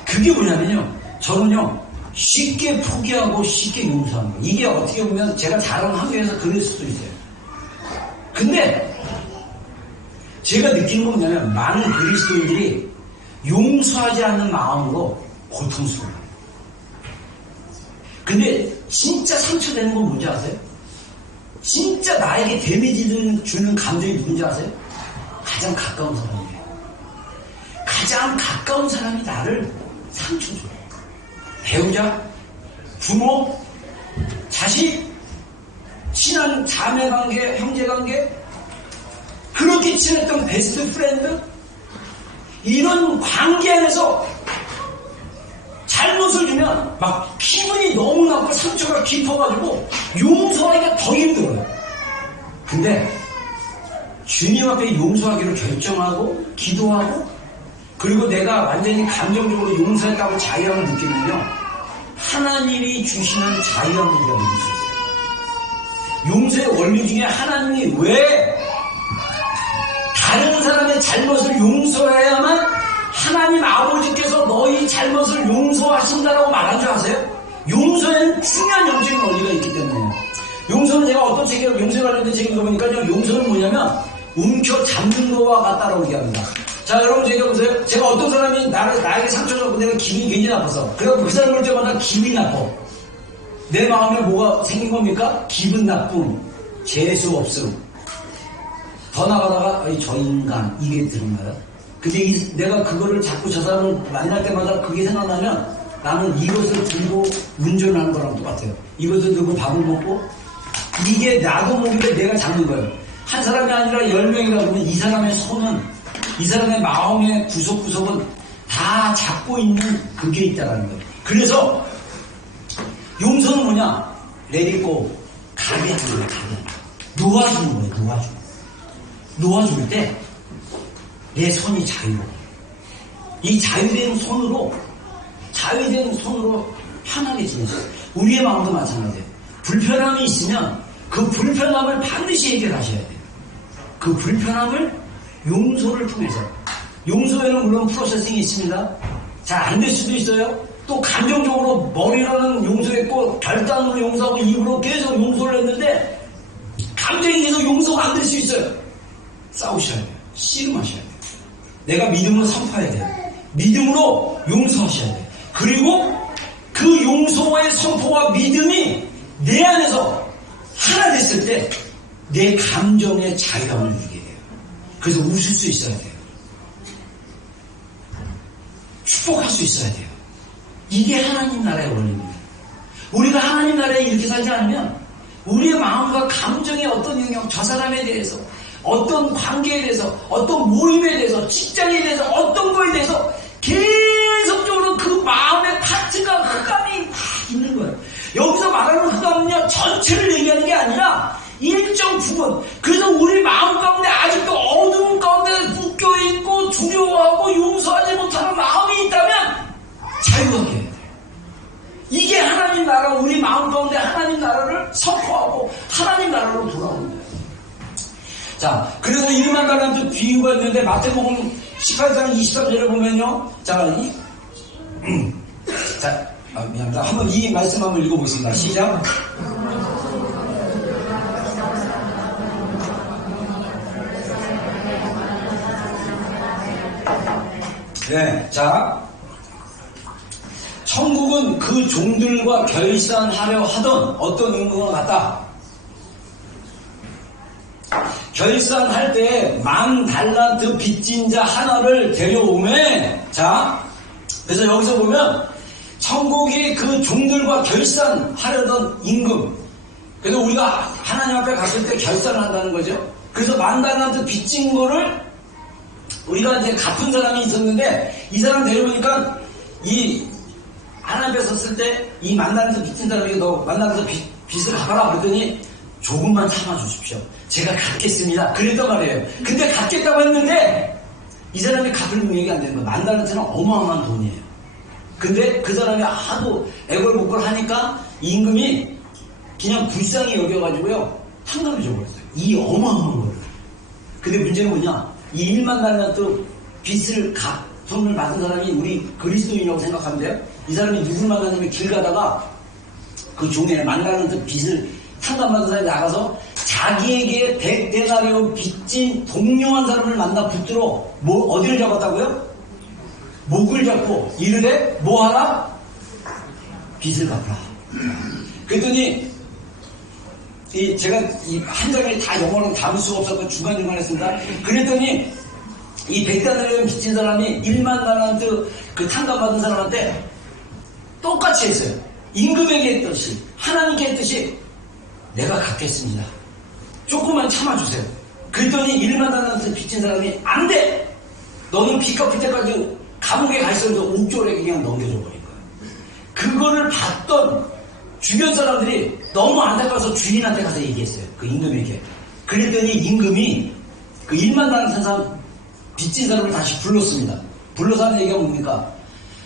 그게 뭐냐면요. 저는요. 쉽게 포기하고 쉽게 용서하는 거예요. 이게 어떻게 보면 제가 자란 환경에서 그럴 수도 있어요. 근데 제가 느끼는 건 뭐냐면 많은 그리스도인들이 용서하지 않는 마음으로 고통스러워요. 근데 진짜 상처되는 건 뭔지 아세요? 진짜 나에게 데미지를 주는 감정이 누군지 아세요? 가장 가까운 사람이에요. 가장 가까운 사람이 나를 상처줘요. 배우자, 부모, 자식, 친한 자매관계, 형제관계, 그렇게 친했던 베스트 프렌드, 이런 관계 안에서 잘못을 주면 막 기분이 너무 나고 상처가 깊어가지고 용서하기가 더 힘들어요. 근데 주님 앞에 용서하기로 결정하고 기도하고 그리고 내가 완전히 감정적으로 용서했다고 자유함을 느끼면요. 하나님이 주시는 자유함을 우리가 느낄 수 있어요. 용서의 원리 중에 하나님이 왜 다른 사람의 잘못을 용서해야만 하나님 아버지께서 너희 잘못을 용서하신다라고 말한 줄 아세요? 용서에는 중요한 영적인 원리가 있기 때문에. 용서는 제가 어떤 책에 용서에 관련된 책을 읽어보니까 용서는 뭐냐면 움켜잡는 거와 같다라고 얘기합니다. 자, 여러분, 제가 보세요. 제가 어떤 사람이 나에게 상처를 받고 내가 기분이 굉장히 나빠서. 그래서 그 사람 볼 때마다 기분이 나빠. 내 마음에 뭐가 생긴 겁니까? 기분 나쁨, 재수 없음. 더 나가다가, 저 인간, 이게 들은가요? 근데 내가 그거를 자꾸 저 사람을 만날 때마다 그게 생각나면 나는 이것을 들고 운전하는 거랑 똑같아요. 이것을 들고 밥을 먹고, 이게 나도 모르게 내가 잡는 거예요. 한 사람이 아니라 10명이라 그러면 이 사람의 손은, 이 사람의 마음의 구석구석은 다 잡고 있는 그게 있다라는 거예요. 그래서 용서는 뭐냐? 내리고 가게 하는 거예요. 가게. 놓아주는 거예요. 놓아주는 거예요. 놓아줄 때 내 손이 자유로워. 이 자유된 손으로 편하게 지내세요. 우리의 마음도 마찬가지예요. 불편함이 있으면 그 불편함을 반드시 해결하셔야 돼요. 그 불편함을 용서를 통해서. 용서에는 물론 프로세싱이 있습니다. 잘 안 될 수도 있어요. 또 감정적으로 머리로는 용서했고 결단으로 용서하고 입으로 계속 용서를 했는데 감정이 계속 용서가 안 될 수 있어요. 싸우셔야 돼요. 씨름하셔야 돼요. 내가 믿음으로 선포해야 돼요. 믿음으로 용서하셔야 돼요. 그리고 그 용서와의 선포와 믿음이 내 안에서 하나 됐을 때 내 감정의 자유함을 누리게 돼요. 그래서 웃을 수 있어야 돼요. 축복할 수 있어야 돼요. 이게 하나님 나라의 원리입니다. 우리가 하나님 나라에 이렇게 살지 않으면 우리의 마음과 감정의 어떤 영역, 저 사람에 대해서, 어떤 관계에 대해서, 어떤 모임에 대해서, 직장에 대해서, 어떤 거에 대해서 계속적으로 그 마음의 파트가 흑암이 막 있는 거예요. 여기서 말하는 흑암은요, 전체를 얘기하는 게 아니라 일정 부분. 그래서 우리 마음 가운데 아직도 어두운 가운데 묶여있고 두려워하고 용서하지 못하는 마음이 있다면 자유하게 해야 돼요. 이게 하나님 나라, 우리 마음 가운데 하나님 나라를 선포하고 하나님 나라로 돌아오는 거예요. 자, 그래서 1만 달란트 비유가 있는데 마태복음 18장 23절에 보면요. 자, 미안합니다. 한번 이 말씀 한번 읽어보겠습니다. 시작. 네, 자, 천국은 그 종들과 결산하려 하던 어떤 임금과 같다. 결산할 때 10,000달란트 빚진 자 하나를 데려오매. 자, 그래서 여기서 보면 천국이 그 종들과 결산하려던 임금. 그래서 우리가 하나님 앞에 갔을 때 결산을 한다는 거죠. 그래서 10,000달란트 빚진 거를 우리가 이제 갚은 사람이 있었는데 이 사람 데려오니까 이 하나님 앞에 섰을 때 이 10,000달란트 빚진 사람에게 너 10,000달란트 빚을 갚아라 그랬더니 조금만 참아주십시오. 제가 갚겠습니다. 그랬단 말이에요. 근데 갚겠다고 했는데 이 사람이 갚을 능력이 안 되는 거예요. 10,000달란트는 어마어마한 돈이에요. 근데 그 사람이 하도 애걸복걸 하니까 임금이 그냥 불쌍히 여겨가지고요 탕감해 줘버렸어요. 이 어마어마한 거를. 근데 문제는 뭐냐, 이 1만 달란트 빚을 갚음을 받은 사람이 우리 그리스도인이라고 생각하는데요, 이 사람이 누굴 만나냐면 길 가다가 그 종에 1만 달란트 빚을 탕감받은 사람이 나가서 자기에게 100데나리온 빚진 동료한 사람을 만나 붙들어 어디를 잡았다고요? 목을 잡고 이르되 뭐하라? 빚을 갚라. 그랬더니 제가 이 한 장에 다 영어로 담을 수가 없어서 중간중간 했습니다. 그랬더니 이 100데나리온 빚진 사람이 1만 달란트 그 탕감받은 사람한테 똑같이 했어요. 임금에게 했듯이, 하나님께 했듯이 내가 갚겠습니다. 조금만 참아주세요. 그랬더니 1만 달란트 빚진 사람이 안 돼! 너는 빚 갚을 때까지 감옥에 가 있어서 옥졸에 그냥 넘겨줘 버린 거예요. 그거를 봤던 주변 사람들이 너무 안타까워서 주인한테 가서 얘기했어요. 그 임금에게. 그랬더니 임금이 그 1만 달란트 사람 빚진 사람을 다시 불렀습니다. 불러서 하는 얘기가 뭡니까?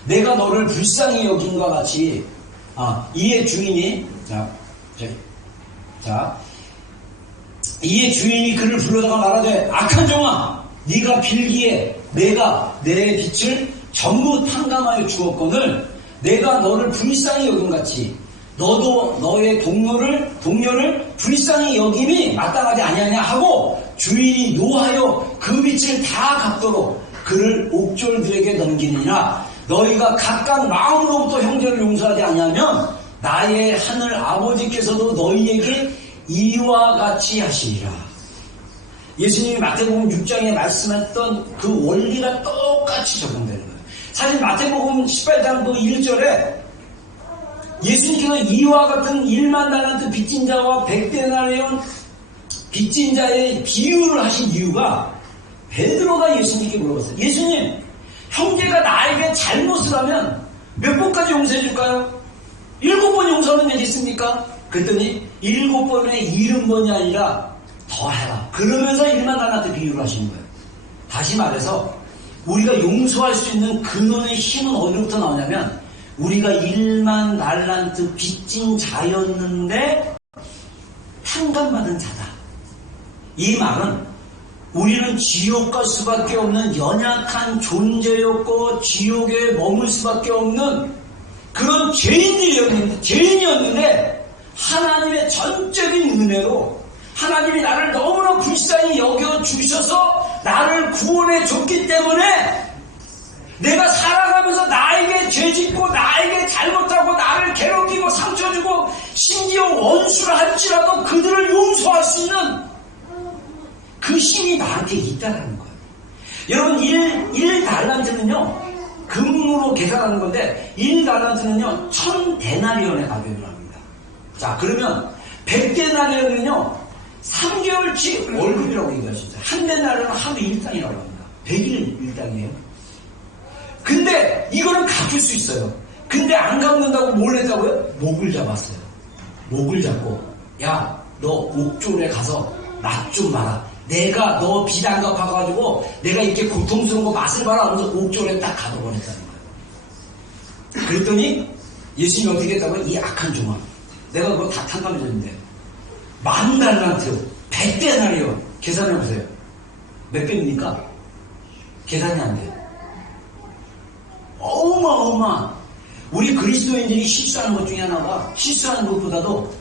내가 너를 불쌍히 여긴과 같이 이의 주인이 이의 주인이 그를 불러다가 말하되 악한 종아, 네가 빌기에 내가 내 빚을 전부 탕감하여 주었거늘 내가 너를 불쌍히 여김같이 너도 너의 동료를 불쌍히 여김이 마땅하지 아니하냐 하고 주인이 노하여 그 빚을 다 갚도록 그를 옥졸들에게 넘기느니라. 너희가 각각 마음으로부터 형제를 용서하지 아니하면 나의 하늘 아버지께서도 너희에게 이와 같이 하시리라. 예수님이 마태복음 6장에 말씀했던 그 원리가 똑같이 적용되는 거예요. 사실 마태복음 18장 그 1절에 예수님께서 이와 같은 1만 달란트 빚진 자와 100데나리온 빚진 자의 비유를 하신 이유가, 베드로가 예수님께 물어봤어요. 예수님, 형제가 나에게 잘못을 하면 몇 번까지 용서해 줄까요? 7번 용서하면 되겠습니까? 그랬더니 7번에 70번이 아니라 더 해라. 그러면서 1만 달란트 비유를 하시는 거예요. 다시 말해서 우리가 용서할 수 있는 근원의 힘은 어디로부터 나오냐면, 우리가 1만 달란트 빚진 자였는데 탕감받은 자다. 이 말은 우리는 지옥 갈 수밖에 없는 연약한 존재였고 지옥에 머물 수밖에 없는 그런 죄인이었는데 하나님의 전적인 은혜로 하나님이 나를 너무나 불쌍히 여겨주셔서 나를 구원해 줬기 때문에 내가 살아가면서 나에게 죄짓고 나에게 잘못하고 나를 괴롭히고 상처주고 심지어 원수를 할지라도 그들을 용서할 수 있는 그 힘이 나한테 있다는 거예요. 여러분 1달란트는요 금으로 계산하는 건데 1달란트는요 1000데나리온의 가격을 합니다. 자, 그러면 100데나리온은요 3개월치 월급이라고 얘기하시죠. 한 데나리온은 하루 일당이라고 합니다. 100일 일당이에요. 근데 이거는 갚을 수 있어요. 근데 안 갚는다고 뭘 했다고요? 목을 잡았어요. 목을 잡고, 야, 너 옥졸에 가서 납 좀 봐라. 내가 너 빚 안 갚아가지고 내가 이렇게 고통스러운 거 맛을 봐라 하면서 옥졸에 딱 가둬버렸다는 거예요. 그랬더니 예수님이 어떻게 했다고요? 이 악한 종아, 내가 그거 다 탕감해줬는데 10,000달란트 100데나리온 계산해보세요. 몇 배입니까? 계산이 안 돼요. 어마어마. 우리 그리스도인들이 실수하는 것 중에 하나가, 실수하는 것보다도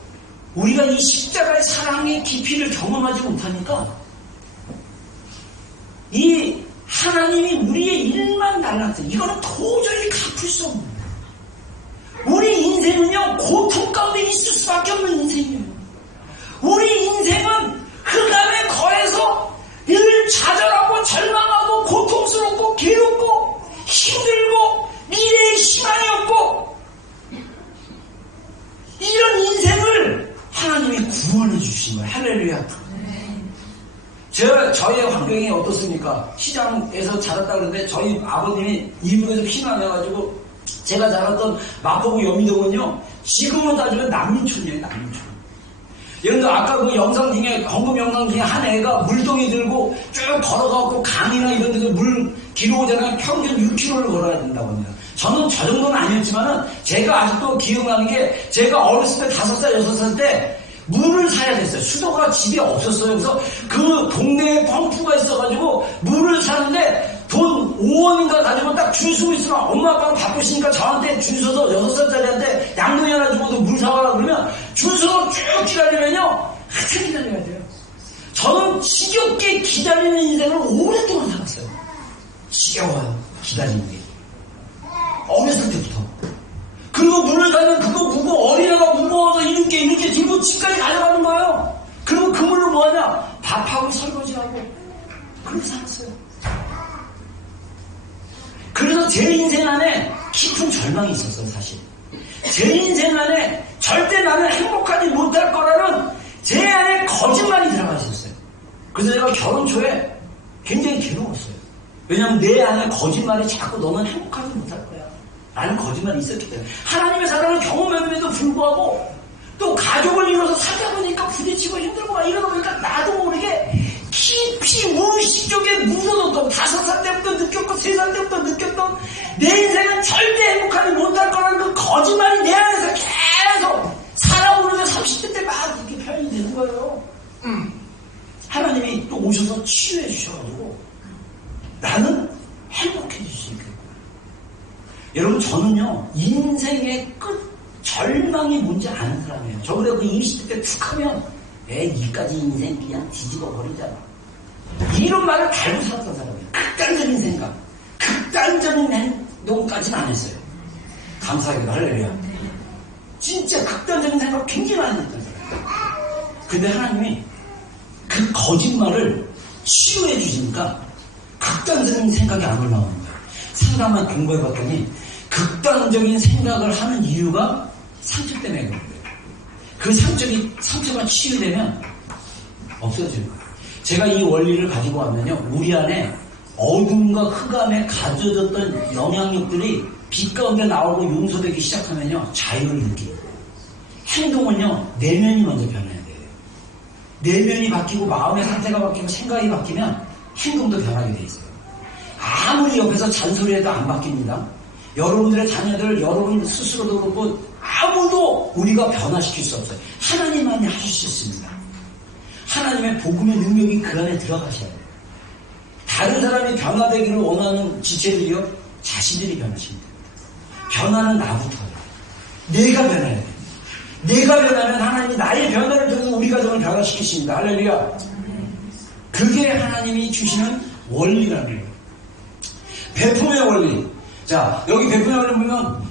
우리가 이 십자가의 사랑의 깊이를 경험하지 못하니까 이 하나님이 우리의 1만 달란트, 이거는 도저히 갚을 수 없는 거예요. 우리 인생은요 고통 가운데 있을 수밖에 없는 인생이에요. 우리 인생은 흑암에 거해서 늘 좌절하고 절망하고 고통스럽고 괴롭고 힘들고 미래에 희망이 없고 이런 인생을 하나님이 구원해 주신 거예요. 할렐루야. 저의 환경이 어떻습니까? 시장에서 자랐다 그러는데 저희 아버님이 이북에서 피난해가지고 제가 자랐던 마포구 여미동은요 지금은 따지면 난민촌이에요. 난민촌. 여러분들 아까 그 영상 중에 헌금 영상 중에 한 애가 물동이 들고 쭉 걸어가고 강이나 이런 데서 물 길어오잖아요. 평균 6km를 걸어야 된다고 합니다. 저는 저 정도는 아니었지만은 제가 아직도 기억나는 게 제가 어렸을 때 5살, 6살 때 물을 사야 됐어요. 수도가 집에 없었어요. 그래서 그 동네에 펌프가 있어가지고 물을 사는데 돈 5원인가 가지고 딱 줄 서고 있으면 엄마 아빠가 바쁘시니까 저한테 줄 서서 6살짜리한테 양동이 하나 주고도 물 사와라 그러면 줄 서서 쭉 기다리면요. 한참 기다려야 돼요. 저는 지겹게 기다리는 인생을 오랫동안 살았어요. 지겨워요. 기다리는 게. 어렸을 때부터. 그리고 물을 사면 그거 보고 어린애가 무거워서 이렇게 들고 집까지 가져가는 거예요. 그리고 그 물로 뭐하냐? 밥하고 설거지하고. 그렇게 살았어요. 그래서 제 인생 안에 깊은 절망이 있었어요, 사실. 제 인생 안에 절대 나는 행복하지 못할 거라는 제 안에 거짓말이 들어가 있었어요. 그래서 제가 결혼 초에 굉장히 괴로웠어요. 왜냐하면 내 안에 거짓말이 자꾸 너는 행복하지 못할 거야. 라는 거짓말이 있었기 때문에. 하나님의 사랑을 경험했음에도 불구하고 또 가족을 이뤄서 살다 보니까 부딪히고 힘들고 막 이러다 보니까 나도 모르게 깊이 무의식 쪽에 묻어뒀던 5살 때부터 느꼈고 3살 때부터 느꼈던 내 인생은 절대 행복하지 못할 거라는 그 거짓말이 내 안에서 계속 살아오는데 30대 때 막 이렇게 표현이 되는 거예요. 하나님이 또 오셔서 치유해 주셔가지고 나는 행복해질 수 있겠고. 여러분 저는요 인생의 끝 절망이 뭔지 아는 사람이에요. 저 그래 그 20대 때 툭 하면 이까지 인생 그냥 뒤집어 버리잖아. 이런 말을 달고 살았던 사람이에요. 극단적인 생각, 극단적인 행동까지는 안 했어요. 감사하게도 할렐루야. 진짜 극단적인 생각 굉장히 많이 했던 사람이에요. 근데 하나님이 그 거짓말을 치유해 주시니까 극단적인 생각이 안 올라오는 거예요. 상담만 공부해봤더니 극단적인 생각을 하는 이유가 상처 때문에 그런 거예요. 그 상처가 치유되면 없어질 거예요. 제가 이 원리를 가지고 왔면요, 우리 안에 어둠과 흑암에 가져졌던 영향력들이 빛 가운데 나오고 용서되기 시작하면요, 자유를 느끼는 거예요. 행동은요, 내면이 먼저 변해야 돼요. 내면이 바뀌고 마음의 상태가 바뀌고 생각이 바뀌면 행동도 변하게 돼 있어요. 아무리 옆에서 잔소리해도 안 바뀝니다. 여러분들의 자녀들, 여러분 스스로도 그렇고 아무도 우리가 변화시킬 수 없어요. 하나님만이 하실 수 있습니다. 하나님의 복음의 능력이 그 안에 들어가셔야 돼요. 다른 사람이 변화되기를 원하는 지체들이요, 자신들이 변하시면 됩니다. 변화는 나부터예요. 내가 변해야 돼요. 내가 변하면 하나님이 나의 변화를 통해서 우리 가정을 변화시키십니다. 할렐루야. 그게 하나님이 주시는 원리라는 거예요. 베품의 원리. 자, 여기 베품의 원리 보면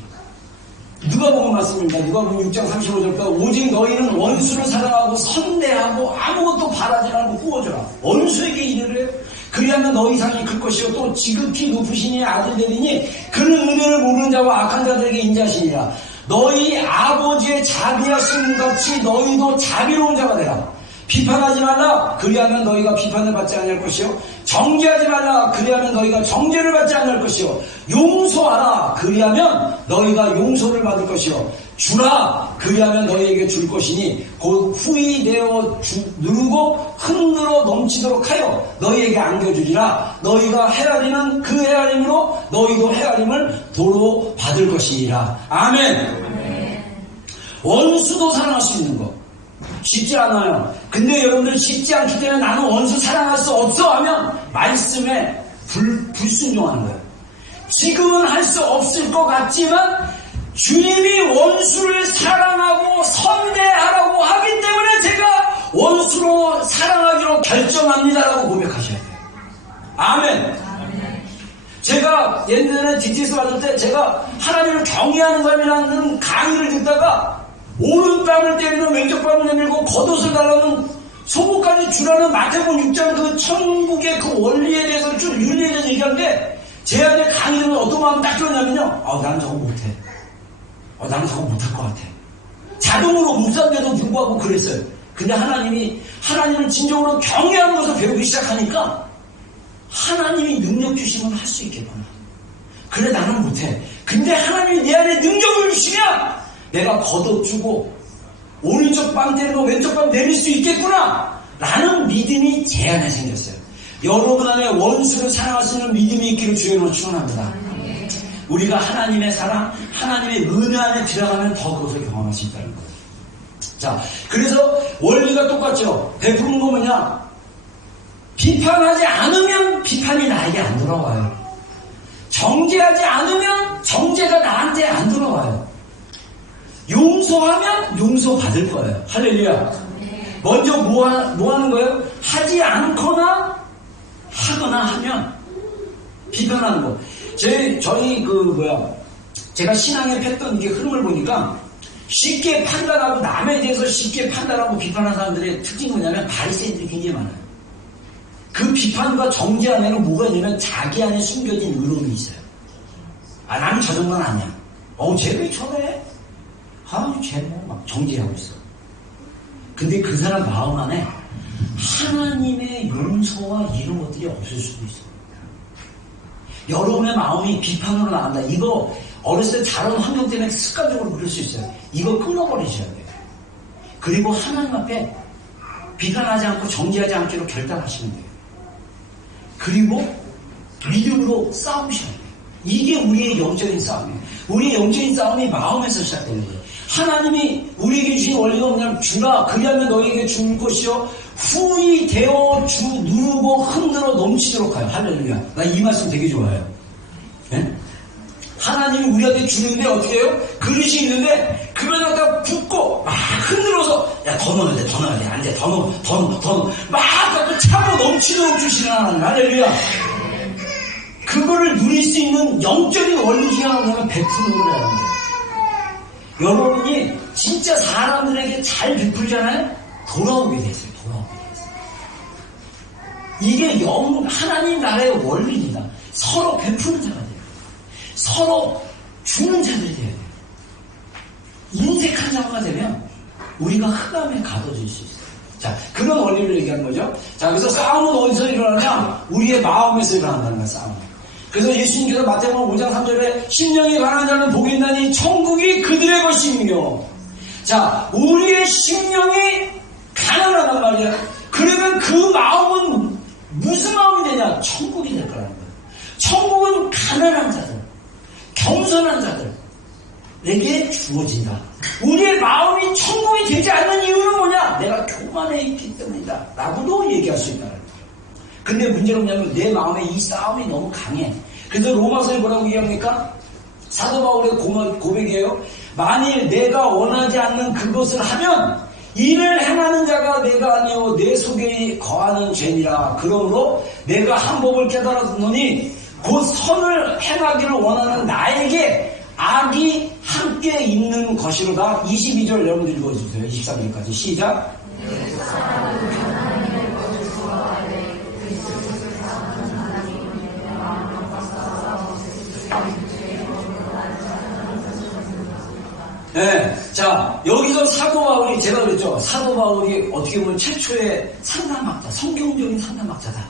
누가복음 말씀입니다. 누가복음 6장 35절부터 오직 너희는 원수를 사랑하고 선대하고 아무것도 바라지 말고 구워줘라. 원수에게 이르래. 그리하면 너희 상이 클 것이요 또 지극히 높으신 이의 아들 되리니 그는 은혜를 모르는 자와 악한 자들에게 인자하시니라. 너희 아버지의 자비하심 같이 너희도 자비로운 자가 되라. 비판하지 말라. 그리하면 너희가 비판을 받지 않을 것이요. 정죄하지 말라. 그리하면 너희가 정죄를 받지 않을 것이요. 용서하라. 그리하면 너희가 용서를 받을 것이요. 주라. 그리하면 너희에게 줄 것이니 곧 후히 내어 누르고 흔들어 넘치도록 하여 너희에게 안겨주리라. 너희가 헤아리는 그 헤아림으로 너희도 헤아림을 도로 받을 것이니라. 아멘. 원수도 사랑할 수 있는 것 쉽지 않아요. 근데 여러분들 쉽지 않기 때문에 나는 원수 사랑할 수 없어 하면 말씀에 불순종하는 거예요. 지금은 할 수 없을 것 같지만 주님이 원수를 사랑하고 선대하라고 하기 때문에 제가 원수로 사랑하기로 결정합니다라고 고백하셔야 돼요. 아멘. 제가 옛날에 DTS 받을 때 제가 하나님을 경외하는 사람이라는 강의를 듣다가 오른뺨을 때리는 왼쪽뺨을 내밀고 겉옷을 달라는 속옷까지 주라는 마태복음 6장 그 천국의 그 원리에 대해서 쭉 윤리에 대해서 얘기하는데 제 안에 강의를 어떤 마음이 딱 들었냐면요, 나는 저거 못해. 나는 저거 못할 것 같아. 자동으로 묵상돼도 불구하고 그랬어요. 근데 하나님은 진정으로 경외하는 것을 배우기 시작하니까 하나님이 능력 주시면 할 수 있겠구나. 그래 나는 못해. 근데 하나님이 내 안에 능력을 주시면 내가 겉옷 주고 오른쪽 뺨 때리고 왼쪽 뺨 내릴 수 있겠구나 라는 믿음이 제 안에 생겼어요. 여러분 안에 원수를 사랑할 수 있는 믿음이 있기를 주님으로 축원합니다. 우리가 하나님의 사랑, 하나님의 은혜 안에 들어가면 더 그것을 경험할 수 있다는 거예요. 자, 그래서 원리가 똑같죠. 베푸는 거 뭐냐? 비판하지 않으면 비판이 나에게 안 돌아와요. 정죄하지 않으면 정죄가 나한테 안 돌아와요. 용서하면 용서받을 거예요. 할렐루야. 먼저 뭐 하는 거예요? 하지 않거나 하거나 하면 비판하는 거. 제가 신앙에 폈던 게 흐름을 보니까 쉽게 판단하고 남에 대해서 쉽게 판단하고 비판하는 사람들의 특징이 뭐냐면 바리새인들이 굉장히 많아요. 그 비판과 정죄 안에는 뭐가 있냐면 자기 안에 숨겨진 의로움이 있어요. 아, 나는 저 정도는 아니야. 쟤 왜 저래? 쟤는 막 정죄하고 있어. 근데 그 사람 마음 안에 하나님의 용서와 이런 것들이 없을 수도 있어요. 여러분의 마음이 비판으로 나간다. 이거 어렸을 때 자란 환경 때문에 습관적으로 그럴 수 있어요. 이거 끊어버리셔야 돼요. 그리고 하나님 앞에 비판하지 않고 정죄하지 않기로 결단하시면 돼요. 그리고 믿음으로 싸우셔야 돼요. 이게 우리의 영적인 싸움이에요. 우리의 영적인 싸움이 마음에서 시작되는 거예요. 하나님이 우리에게 주신 원리가 뭐냐면 주라 그리하면 너희에게 줄 것이요 후히 되어 주 누르고 흔들어 넘치도록 하여. 할렐루야. 나 이 말씀 되게 좋아해요. 네? 하나님이 우리한테 주는데 어떻게 해요? 그릇이 있는데 그걸 갖다 붓고 막 흔들어서 야 더 넣어야 돼, 더 넣어야 돼, 안 돼, 더 넣어 막 갖다 차고 넘치도록 주시는 하나님. 할렐루야. 그거를 누릴 수 있는 영적인 원리 중에 하나는 베푸는 거라는 거예요. 여러분이 진짜 사람들에게 잘 베풀잖아요? 돌아오게 되세요. 이게 하나님 나라의 원리입니다. 서로 베푸는 자가 돼요. 서로 주는 자들이 돼야 돼요. 인색한 자가 되면 우리가 흑암에 가둬질 수 있어요. 자, 그런 원리를 얘기하는 거죠. 자, 그래서 싸움은 어디서 일어나냐? 우리의 마음에서 일어난다는 거야, 싸움. 그래서 예수님께서 마태복음 5장 3절에 심령이 가난한 자는 복이 있나니 천국이 그들의 것이며. 자, 우리의 심령이 가난하단 말이야. 그러면 그 마음은 무슨 마음이 되냐? 천국이 될 거라는 거예요. 천국은 가난한 자들, 겸손한 자들에게 주어진다. 우리의 마음이 천국이 되지 않는 이유는 뭐냐? 내가 교만에 있기 때문이다 라고도 얘기할 수 있다는 거예요. 근데 문제는 뭐냐면 내 마음에 이 싸움이 너무 강해. 그래서 로마서에 뭐라고 얘기합니까? 사도 바울의 고백이에요. 만일 내가 원하지 않는 그것을 하면 이를 행하는 자가 내가 아니요 내 속에 거하는 죄니라. 그러므로 내가 한 법을 깨달았노니 곧 선을 행하기를 원하는 나에게 악이 함께 있는 것이로다. 22절 여러분들 읽어주세요. 23절까지 시작. 네, 자 여기서 사도 바울이 제가 그랬죠. 사도 바울이 어떻게 보면 최초의 상담학자, 성경적인 상담학자다.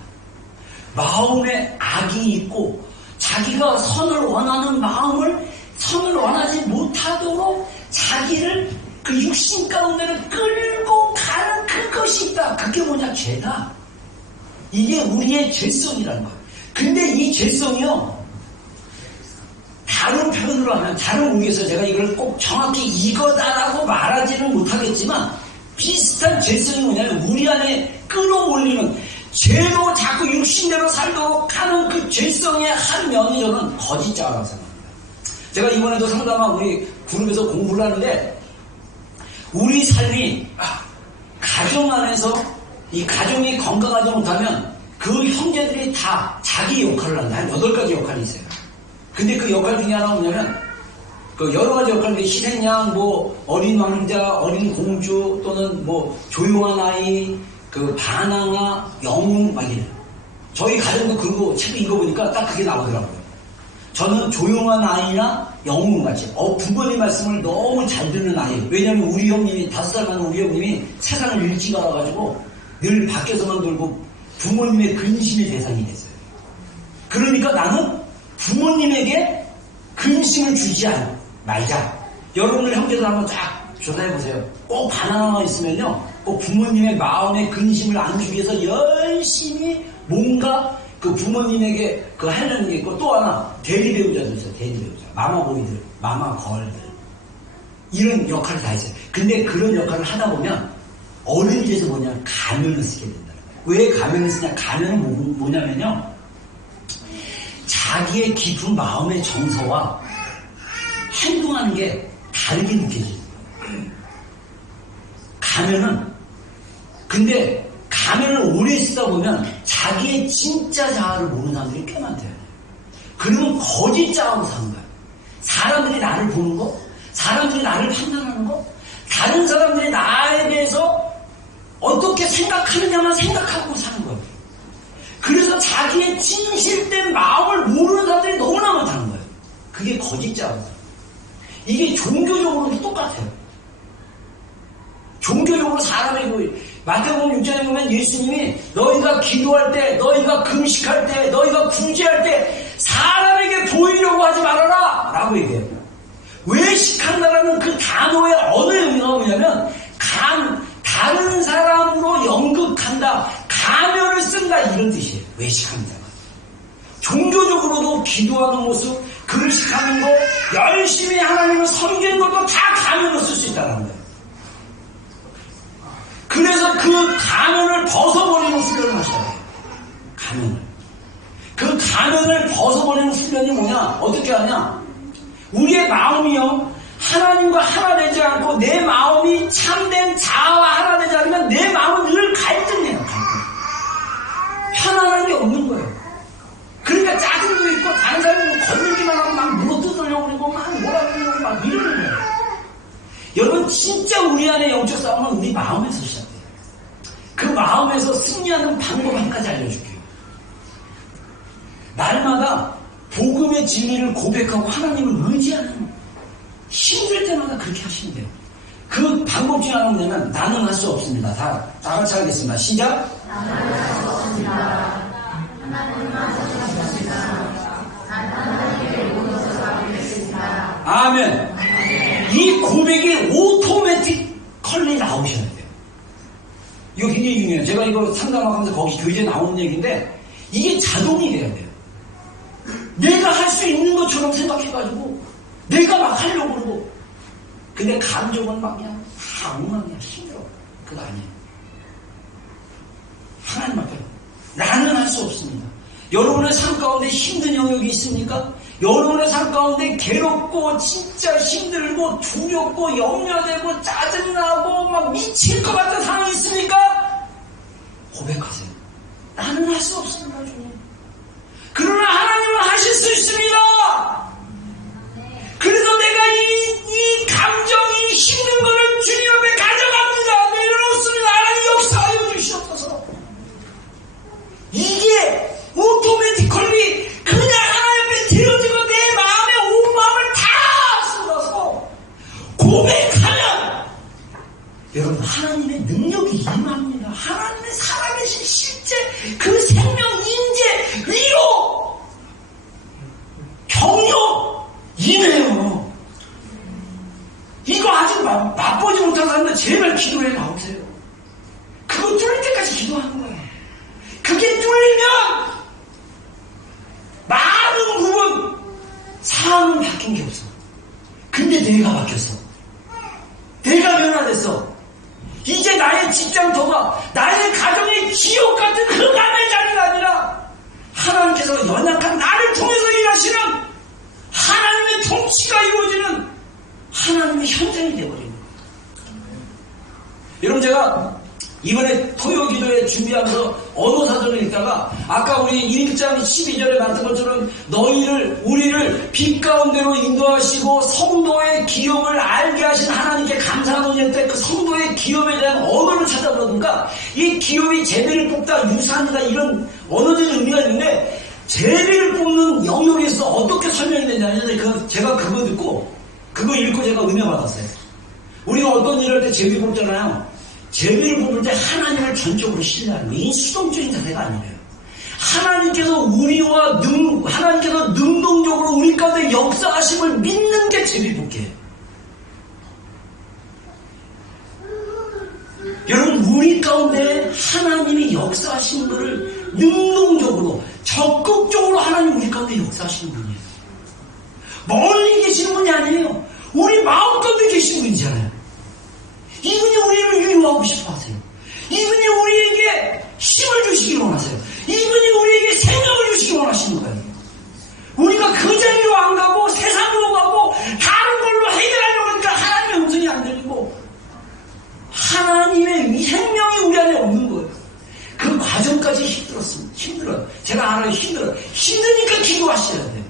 마음에 악이 있고 자기가 선을 원하는 마음을 선을 원하지 못하도록 자기를 그 육신 가운데를 끌고 가는 그것이 있다. 그게 뭐냐? 죄다. 이게 우리의 죄성이라는 거예요. 근데 이 죄성이요, 다른 표현으로 하면, 다른 의미에서 제가 이걸 꼭 정확히 이거다라고 말하지는 못하겠지만 비슷한 죄성이 뭐냐면 우리 안에 끌어올리는 죄로 자꾸 육신대로 살도록 하는 그 죄성의 한 면이 저는 거짓자라고 생각합니다. 제가 이번에도 상담한 우리 그룹에서 공부를 하는데 우리 삶이 가정 안에서 이 가정이 건강하지 못하면 그 형제들이 다 자기 역할을 한다. 한 8가지 역할이 있어요. 근데 그 역할 중에 하나가 뭐냐면 그 여러 가지 역할인데 희생양, 뭐 어린 왕자, 어린 공주 또는 뭐 조용한 아이, 그 반항아, 영웅 막 이래요. 저희 가정도 그거 책 읽어보니까 딱 그게 나오더라고요. 저는 조용한 아이나 영웅같이 부모님 말씀을 너무 잘 듣는 아이. 왜냐면 우리 형님이 5살 많은 우리 형님이 세상을 일찍 알아가지고 늘 밖에서만 놀고 부모님의 근심의 대상이 됐어요. 그러니까 나는 부모님에게 근심을 주지 말자. 여러분들 형제들 한번 쫙 조사해보세요. 꼭 바나나가 있으면요 꼭 부모님의 마음에 근심을 안 주기 위해서 열심히 뭔가 그 부모님에게 그 하려는 게 있고 또 하나 대리 배우자도 있어요. 대리 배우자. 마마보이들, 마마걸들. 이런 역할을 다 했어요. 근데 그런 역할을 하다 보면 어른이 돼서 뭐냐 가면을 쓰게 된다는 거예요. 왜 가면을 쓰냐? 가면은 뭐냐면요. 자기의 깊은 마음의 정서와 행동하는 게 다르게 느껴져요. 가면은 근데 가면을 오래 쓰다 보면 자기의 진짜 자아를 모르는 사람들이 꽤 많대요. 그러면 거짓 자아로 사는 거예요. 사람들이 나를 보는 거, 사람들이 나를 판단하는 거, 다른 사람들이 나에 대해서 어떻게 생각하느냐만 생각하고 사는 거예요. 그래서 자기의 진실된 마음을 모르는 사람들이 너무나 많다는 거예요. 그게 거짓 자아입니다. 이게 종교적으로도 똑같아요. 종교적으로 사람의 마태복음 6장에 보면 예수님이 너희가 기도할 때, 너희가 금식할 때, 너희가 구제할 때 사람에게 보이려고 하지 말아라 라고 얘기해요. 외식한다라는 그 단어의 어느 의미가 뭐냐면 다른 사람으로 연극한다, 가면을 쓴다 이런 뜻이에요. 외식합니다. 종교적으로도 기도하는 모습, 금식하는 거, 열심히 하나님을 섬기는 것도 다 가면을 쓸 수 있다는 거예요. 그래서 그 가면을 벗어버리는 훈련을 하셔야 돼요. 가면을. 그 가면을 벗어버리는 훈련이 뭐냐? 어떻게 하냐? 우리의 마음이요. 하나님과 하나 되지 않고 내 마음이 참된 자아와 하나 되지 않으면 내 마음은 늘 갈등해요. 갈등. 편안한 게 없는 거예요. 그러니까 짜증도 있고 다른 사람이 건들기만 하고 막 물어뜯으려고 그러고 막 뭐라 그러고 막 이러는 거예요. 여러분 진짜 우리 안에 영적 싸움은 우리 마음에서 시작해요. 그 마음에서 승리하는 방법 한 가지 알려줄게요. 날마다 복음의 진리를 고백하고 하나님을 의지하는 힘들 때마다 그렇게 하시면 돼요. 그 방법 중에 하나는 뭐냐면 나는 할 수 없습니다. 다 같이 하겠습니다. 시작. 나는 할 수 없습니다. 하나님만 하셨습니다. 하나님의 모든 것을 믿습니다. 아멘. 이 고백이 오토매틱컬리 나오셔야 돼요. 이거 굉장히 중요해요. 제가 이거 상담하면서 거기 교재에 나오는 얘기인데 이게 자동이 돼야 돼요. 내가 할 수 있는 것처럼 생각해가지고 내가 막 하려고 그러고 근데 감정은 막 그냥 다 엉망이야. 힘들어. 그거 아니에요. 하나님 앞에 나는 할 수 없습니다. 여러분의 삶 가운데 힘든 영역이 있습니까? 여러분의 삶 가운데 괴롭고 진짜 힘들고 두렵고 염려되고 짜증나고 막 미칠 것 같은 상황이 있습니까? 고백하세요. 나는 할 수 없습니다. 주님. 그러나 하나님은 하실 수 있습니다. 그래서 내가 이 감정, 이 힘든 거를 주님 앞에 가져갑니다. 내려놓습니다. 하나님 역사하여 주시옵소서. 이게 오토매티컬리 그냥 하나님 앞에 드려지고 내 마음에 온 마음을 다 쏟아서 고백하면 여러분 하나님의 능력이 임합니다. 하나님의 살아계신 실제 그 생명 인재 위로 경력 임해요. 이거 아직 맛보지 못한 사람들 제발 기도해 나오세요. 그거 뚫릴 때까지 기도하는 거예요. 그게 뚫리면 많은 부분 상황은 바뀐 게 없어. 근데 내가 바뀌었어. 내가 변화됐어. 이제 나의 직장터가 나의 가정의 지옥 같은 흑암의 자리가 아니라 하나님께서 연약한 나를 통해서 일하시는 하나님의 통치가 이루어지는 하나님의 현장이 되어버리는 거예요. 여러분 제가 이번에 토요 기도에 준비하면서 언어사전을 읽다가 아까 우리 1장 12절에 말한 것처럼 우리를 빛 가운데로 인도하시고 성도의 기업을 알게 하신 하나님께 감사하는 때 그 성도의 기업에 대한 언어를 찾아보니까 이 기업이 제비를 뽑다 유산이다 이런 언어적인 의미가 있는데 제비를 뽑는 영역에서 어떻게 설명이 되냐면 제가 그거 듣고 그거 읽고 제가 은혜 받았어요. 우리가 어떤 일을 할 때 제비 뽑잖아요. 제비를 뽑을 때 하나님을 전적으로 신뢰하는 거예요. 이 수동적인 자세가 아니에요. 하나님께서 하나님께서 능동적으로 우리 가운데 역사하심을 믿는 게 제비 뽑기예요. 여러분 우리 가운데 하나님이 역사하시는 것을 능동적으로 가운데 역사하시는 분이에요. 멀리 계시는 분이 아니에요. 우리 마음 가운데 계신 분이잖아요. 이분이 우리를 위로하고 싶어 하세요. 이분이 우리에게 힘을 주시길 원하세요. 이분이 우리에게 생명을 주시길 원하시는 거예요. 우리가 그 자리로 안 가고 세상으로 가고 다른 걸로 해결하려고 하니까 하나님의 음성이 안 들리고 하나님의 생명이 우리 안에 없는 거예요. 그 과정까지 힘들었습니다. 힘들어요. 제가 알아요. 힘들어요. 힘드니까 기도하셔야 돼요.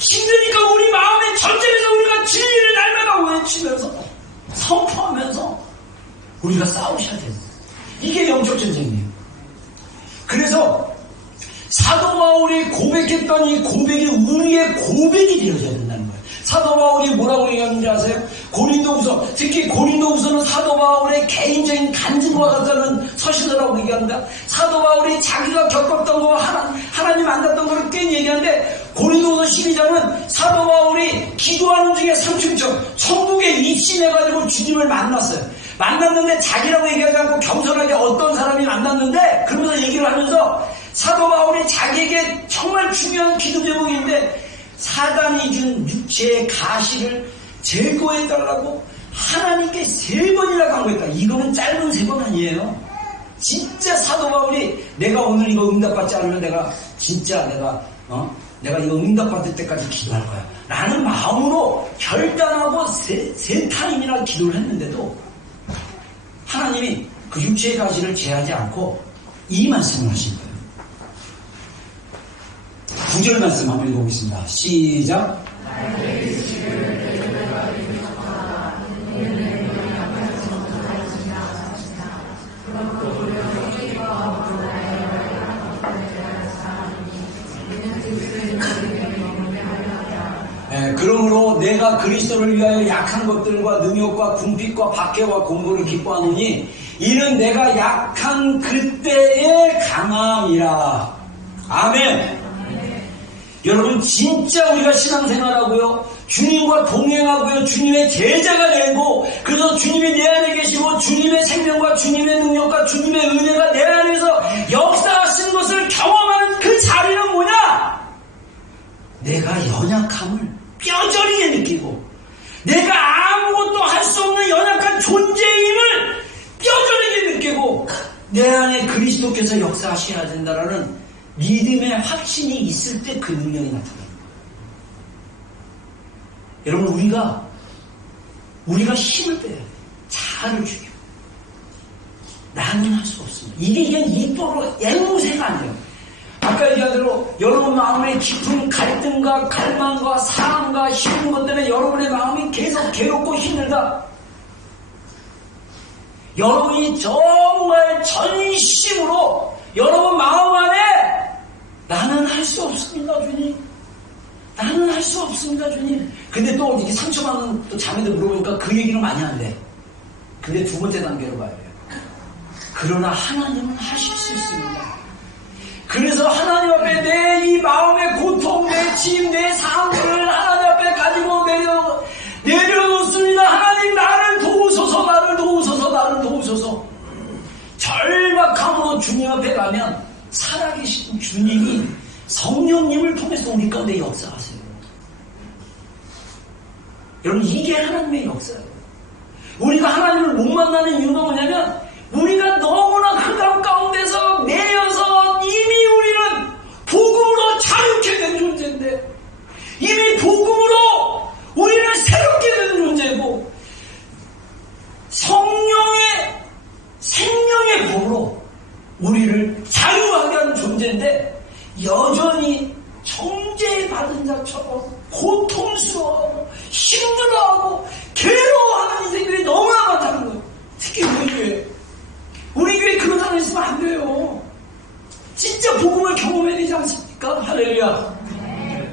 힘드니까 우리 마음의 전쟁에서 우리가 진리를 날마다 외치면서 선포하면서 우리가 싸우셔야 돼요. 이게 영적 전쟁이에요. 그래서 사도 바울이 고백했던 이 고백이 우리의 고백이 되어져야 된다는 거예요. 사도 바울이 뭐라고 얘기하는지 아세요? 고린도후서, 특히 고린도후서는 사도 바울의 개인적인 간증과 같다는 서신이라고 얘기합니다. 사도 바울이 자기가 겪었던 거 하나님 만났던 거를 꽤 얘기하는데 고린도후서 12장은 사도 바울이 기도하는 중에 상충점 천국에 입신해가지고 주님을 만났어요. 만났는데 자기라고 얘기하지 않고 겸손하게 어떤 사람이 만났는데 그러면서 얘기를 하면서 사도 바울이 자기에게 정말 중요한 기도 제목인데 사단이 준 육체의 가시를 제거해달라고 하나님께 3번이나 간구했다. 이거는 짧은 3번 아니에요. 진짜 사도 바울이 내가 오늘 이거 응답받지 않으면 내가 이거 응답받을 때까지 기도할 거야 라는 마음으로 결단하고 세 타임이나 기도를 했는데도 하나님이 그 육체의 가시를 제하지 않고 이 말씀을 하신 거예요. 9절 말씀 한번 읽어보겠습니다. 시작. 그러므로 내가 그리스도를 위하여 약한 것들과 능욕과 궁핍과 박해와 공고를 기뻐하노니 이는 내가 약한 그때의 강함이라. 아멘. 여러분 진짜 우리가 신앙생활하고요 주님과 동행하고요 주님의 제자가 되고 그래서 주님이 내 안에 계시고 주님의 생명과 주님의 능력과 주님의 은혜가 내 안에서 역사하시는 것을 경험하는 그 자리는 뭐냐? 내가 연약함을 뼈저리게 느끼고 내가 아무것도 할 수 없는 연약한 존재임을 뼈저리게 느끼고 내 안에 그리스도께서 역사하셔야 된다라는 믿음의 확신이 있을 때 그 능력이 나타납니다. 여러분 우리가 힘을 빼야 돼요. 자아를 죽여. 나는 할 수 없습니다. 이게 그냥 입도로 앵무새가 아니에요. 아까 얘기한 대로 여러분 마음의 깊은 갈등과 갈망과 사랑과 힘든 것 때문에 여러분의 마음이 계속 괴롭고 힘들다. 여러분이 정말 전심으로 여러분 마음 안에 나는 할 수 없습니다 주님, 나는 할 수 없습니다 주님. 근데 또 이렇게 상처받는 또 자매들 물어보니까 그 얘기는 많이 한대. 근데 2번째 단계로 가야 돼요. 그러나 하나님은 하실 수 있습니다. 그래서 하나님 앞에 내 이 마음의 고통, 내 짐, 내 상황을 하나님 앞에 가지고 내려놓습니다. 하나님 나를 도우소서, 나를 도우소서, 나를 도우소서. 절박함으로 주님 앞에 가면 살아계신 주님이 성령님을 통해서 우리 가운데 역사하세요. 여러분 이게 하나님의 역사예요. 우리가 하나님을 못 만나는 이유가 뭐냐면 우리가 너무나 흑암 가운데서 내려서 이미 우리는 복음으로 자유케 된 존재인데 이미 복음으로 우리는 새롭게 된 존재고 성령의 생명의 법으로 우리를 자유하게 하는 존재인데 여전히 정죄받은 자처럼 고통스러워하고 힘들어하고 괴로워하는 인생들이 너무나 많다는 거예요. 특히 우리 교회 그런 사람 있으면 안 돼요. 진짜 복음을 경험해야 되지 않습니까? 할렐루야.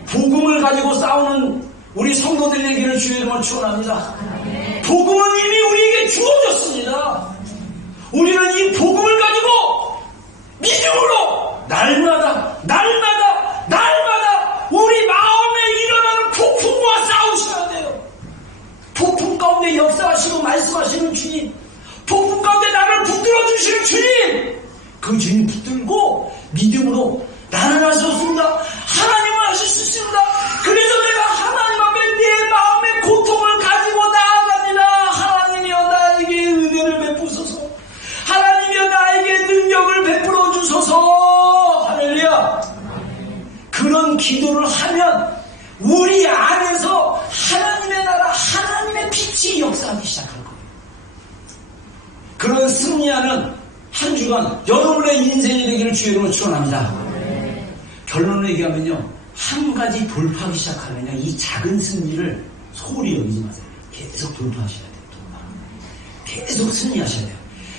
복음을 가지고 싸우는 우리 성도들 얘기를 주의 이름으로 축원합니다. 복음은 이미 우리에게 주어졌습니다. 우리는 이 복음을 가지고 믿음으로 날마다 우리 마음에 일어나는 폭풍과 싸우셔야 돼요. 폭풍 가운데 역사하시고 말씀하시는 주님, 폭풍 가운데 나를 붙들어 주시는 주님, 그 주님 붙들고 믿음으로 나는 할 수 없습니다. 하나님은 하실 수 하면 우리 안에서 하나님의 나라, 하나님의 빛이 역사하기 시작할 거예요. 그런 승리하는 한 주간 여러분의 인생이 되기를 주의 이름으로 축원합니다. 결론을 얘기하면요, 한 가지 돌파하기 시작하면요, 이 작은 승리를 소홀히 여기지 마세요. 계속 돌파하셔야 돼요. 계속 승리하셔야 돼요.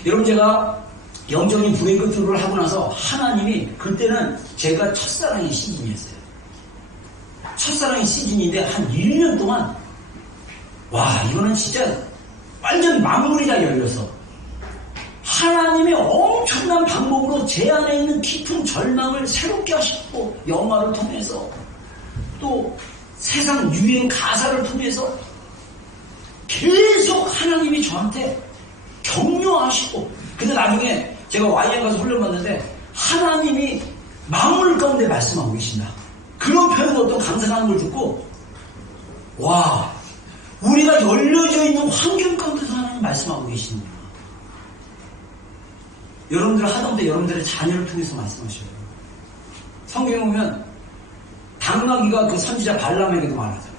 여러분, 제가 영적인 브레이크 뚜를 하고 나서 하나님이, 그때는 제가 첫사랑의 시즌이었어요. 첫사랑의 시즌인데 한 1년 동안 와, 이거는 진짜 완전 만물이 다 열려서 하나님의 엄청난 방법으로 제 안에 있는 깊은 절망을 새롭게 하시고, 영화를 통해서 또 세상 유행 가사를 통해서 계속 하나님이 저한테 격려하시고, 근데 나중에 제가 YM 가서 훈련 받는데 하나님이 만물 가운데 말씀하고 계신다, 그런 표현을 어떤 강사가 하는 걸 듣고, 와, 우리가 열려져 있는 환경 가운데서 하나님 말씀하고 계시는구나. 여러분들 하다못해 여러분들의 자녀를 통해서 말씀하셔요. 성경에 보면 당나귀가 그 선지자 발람에게도 말하잖아요.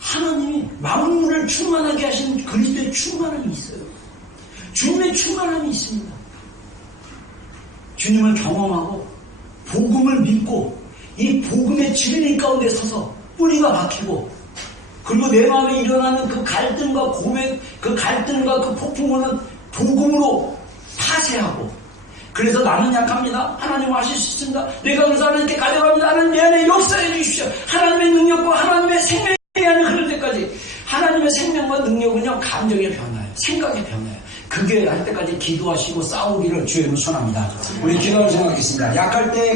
하나님이 만물을 충만하게 하신 그리스도의 충만함이 있어요. 주님의 충만함이 있습니다. 주님을 경험하고 복음을 믿고 이 복음의 진리 가운데 서서 뿌리가 박히고, 그리고 내 마음에 일어나는 그 갈등과 고백, 그 갈등과 그 폭풍우는 복음으로 파쇄하고, 그래서 나는 약합니다, 하나님 하실 수 있습니다, 내가 그래서 하나님께 가져갑니다, 하나님 내 안에 역사해 주십시오, 하나님의 능력과 하나님의 생명이 안에 흐를 때까지. 하나님의 생명과 능력은요, 감정의 변화예요, 생각의 변화예요. 그게 할 때까지 기도하시고 싸우기를 주의 이름으로 선합니다. 우리 기도를 생각하겠습니다. 약할 때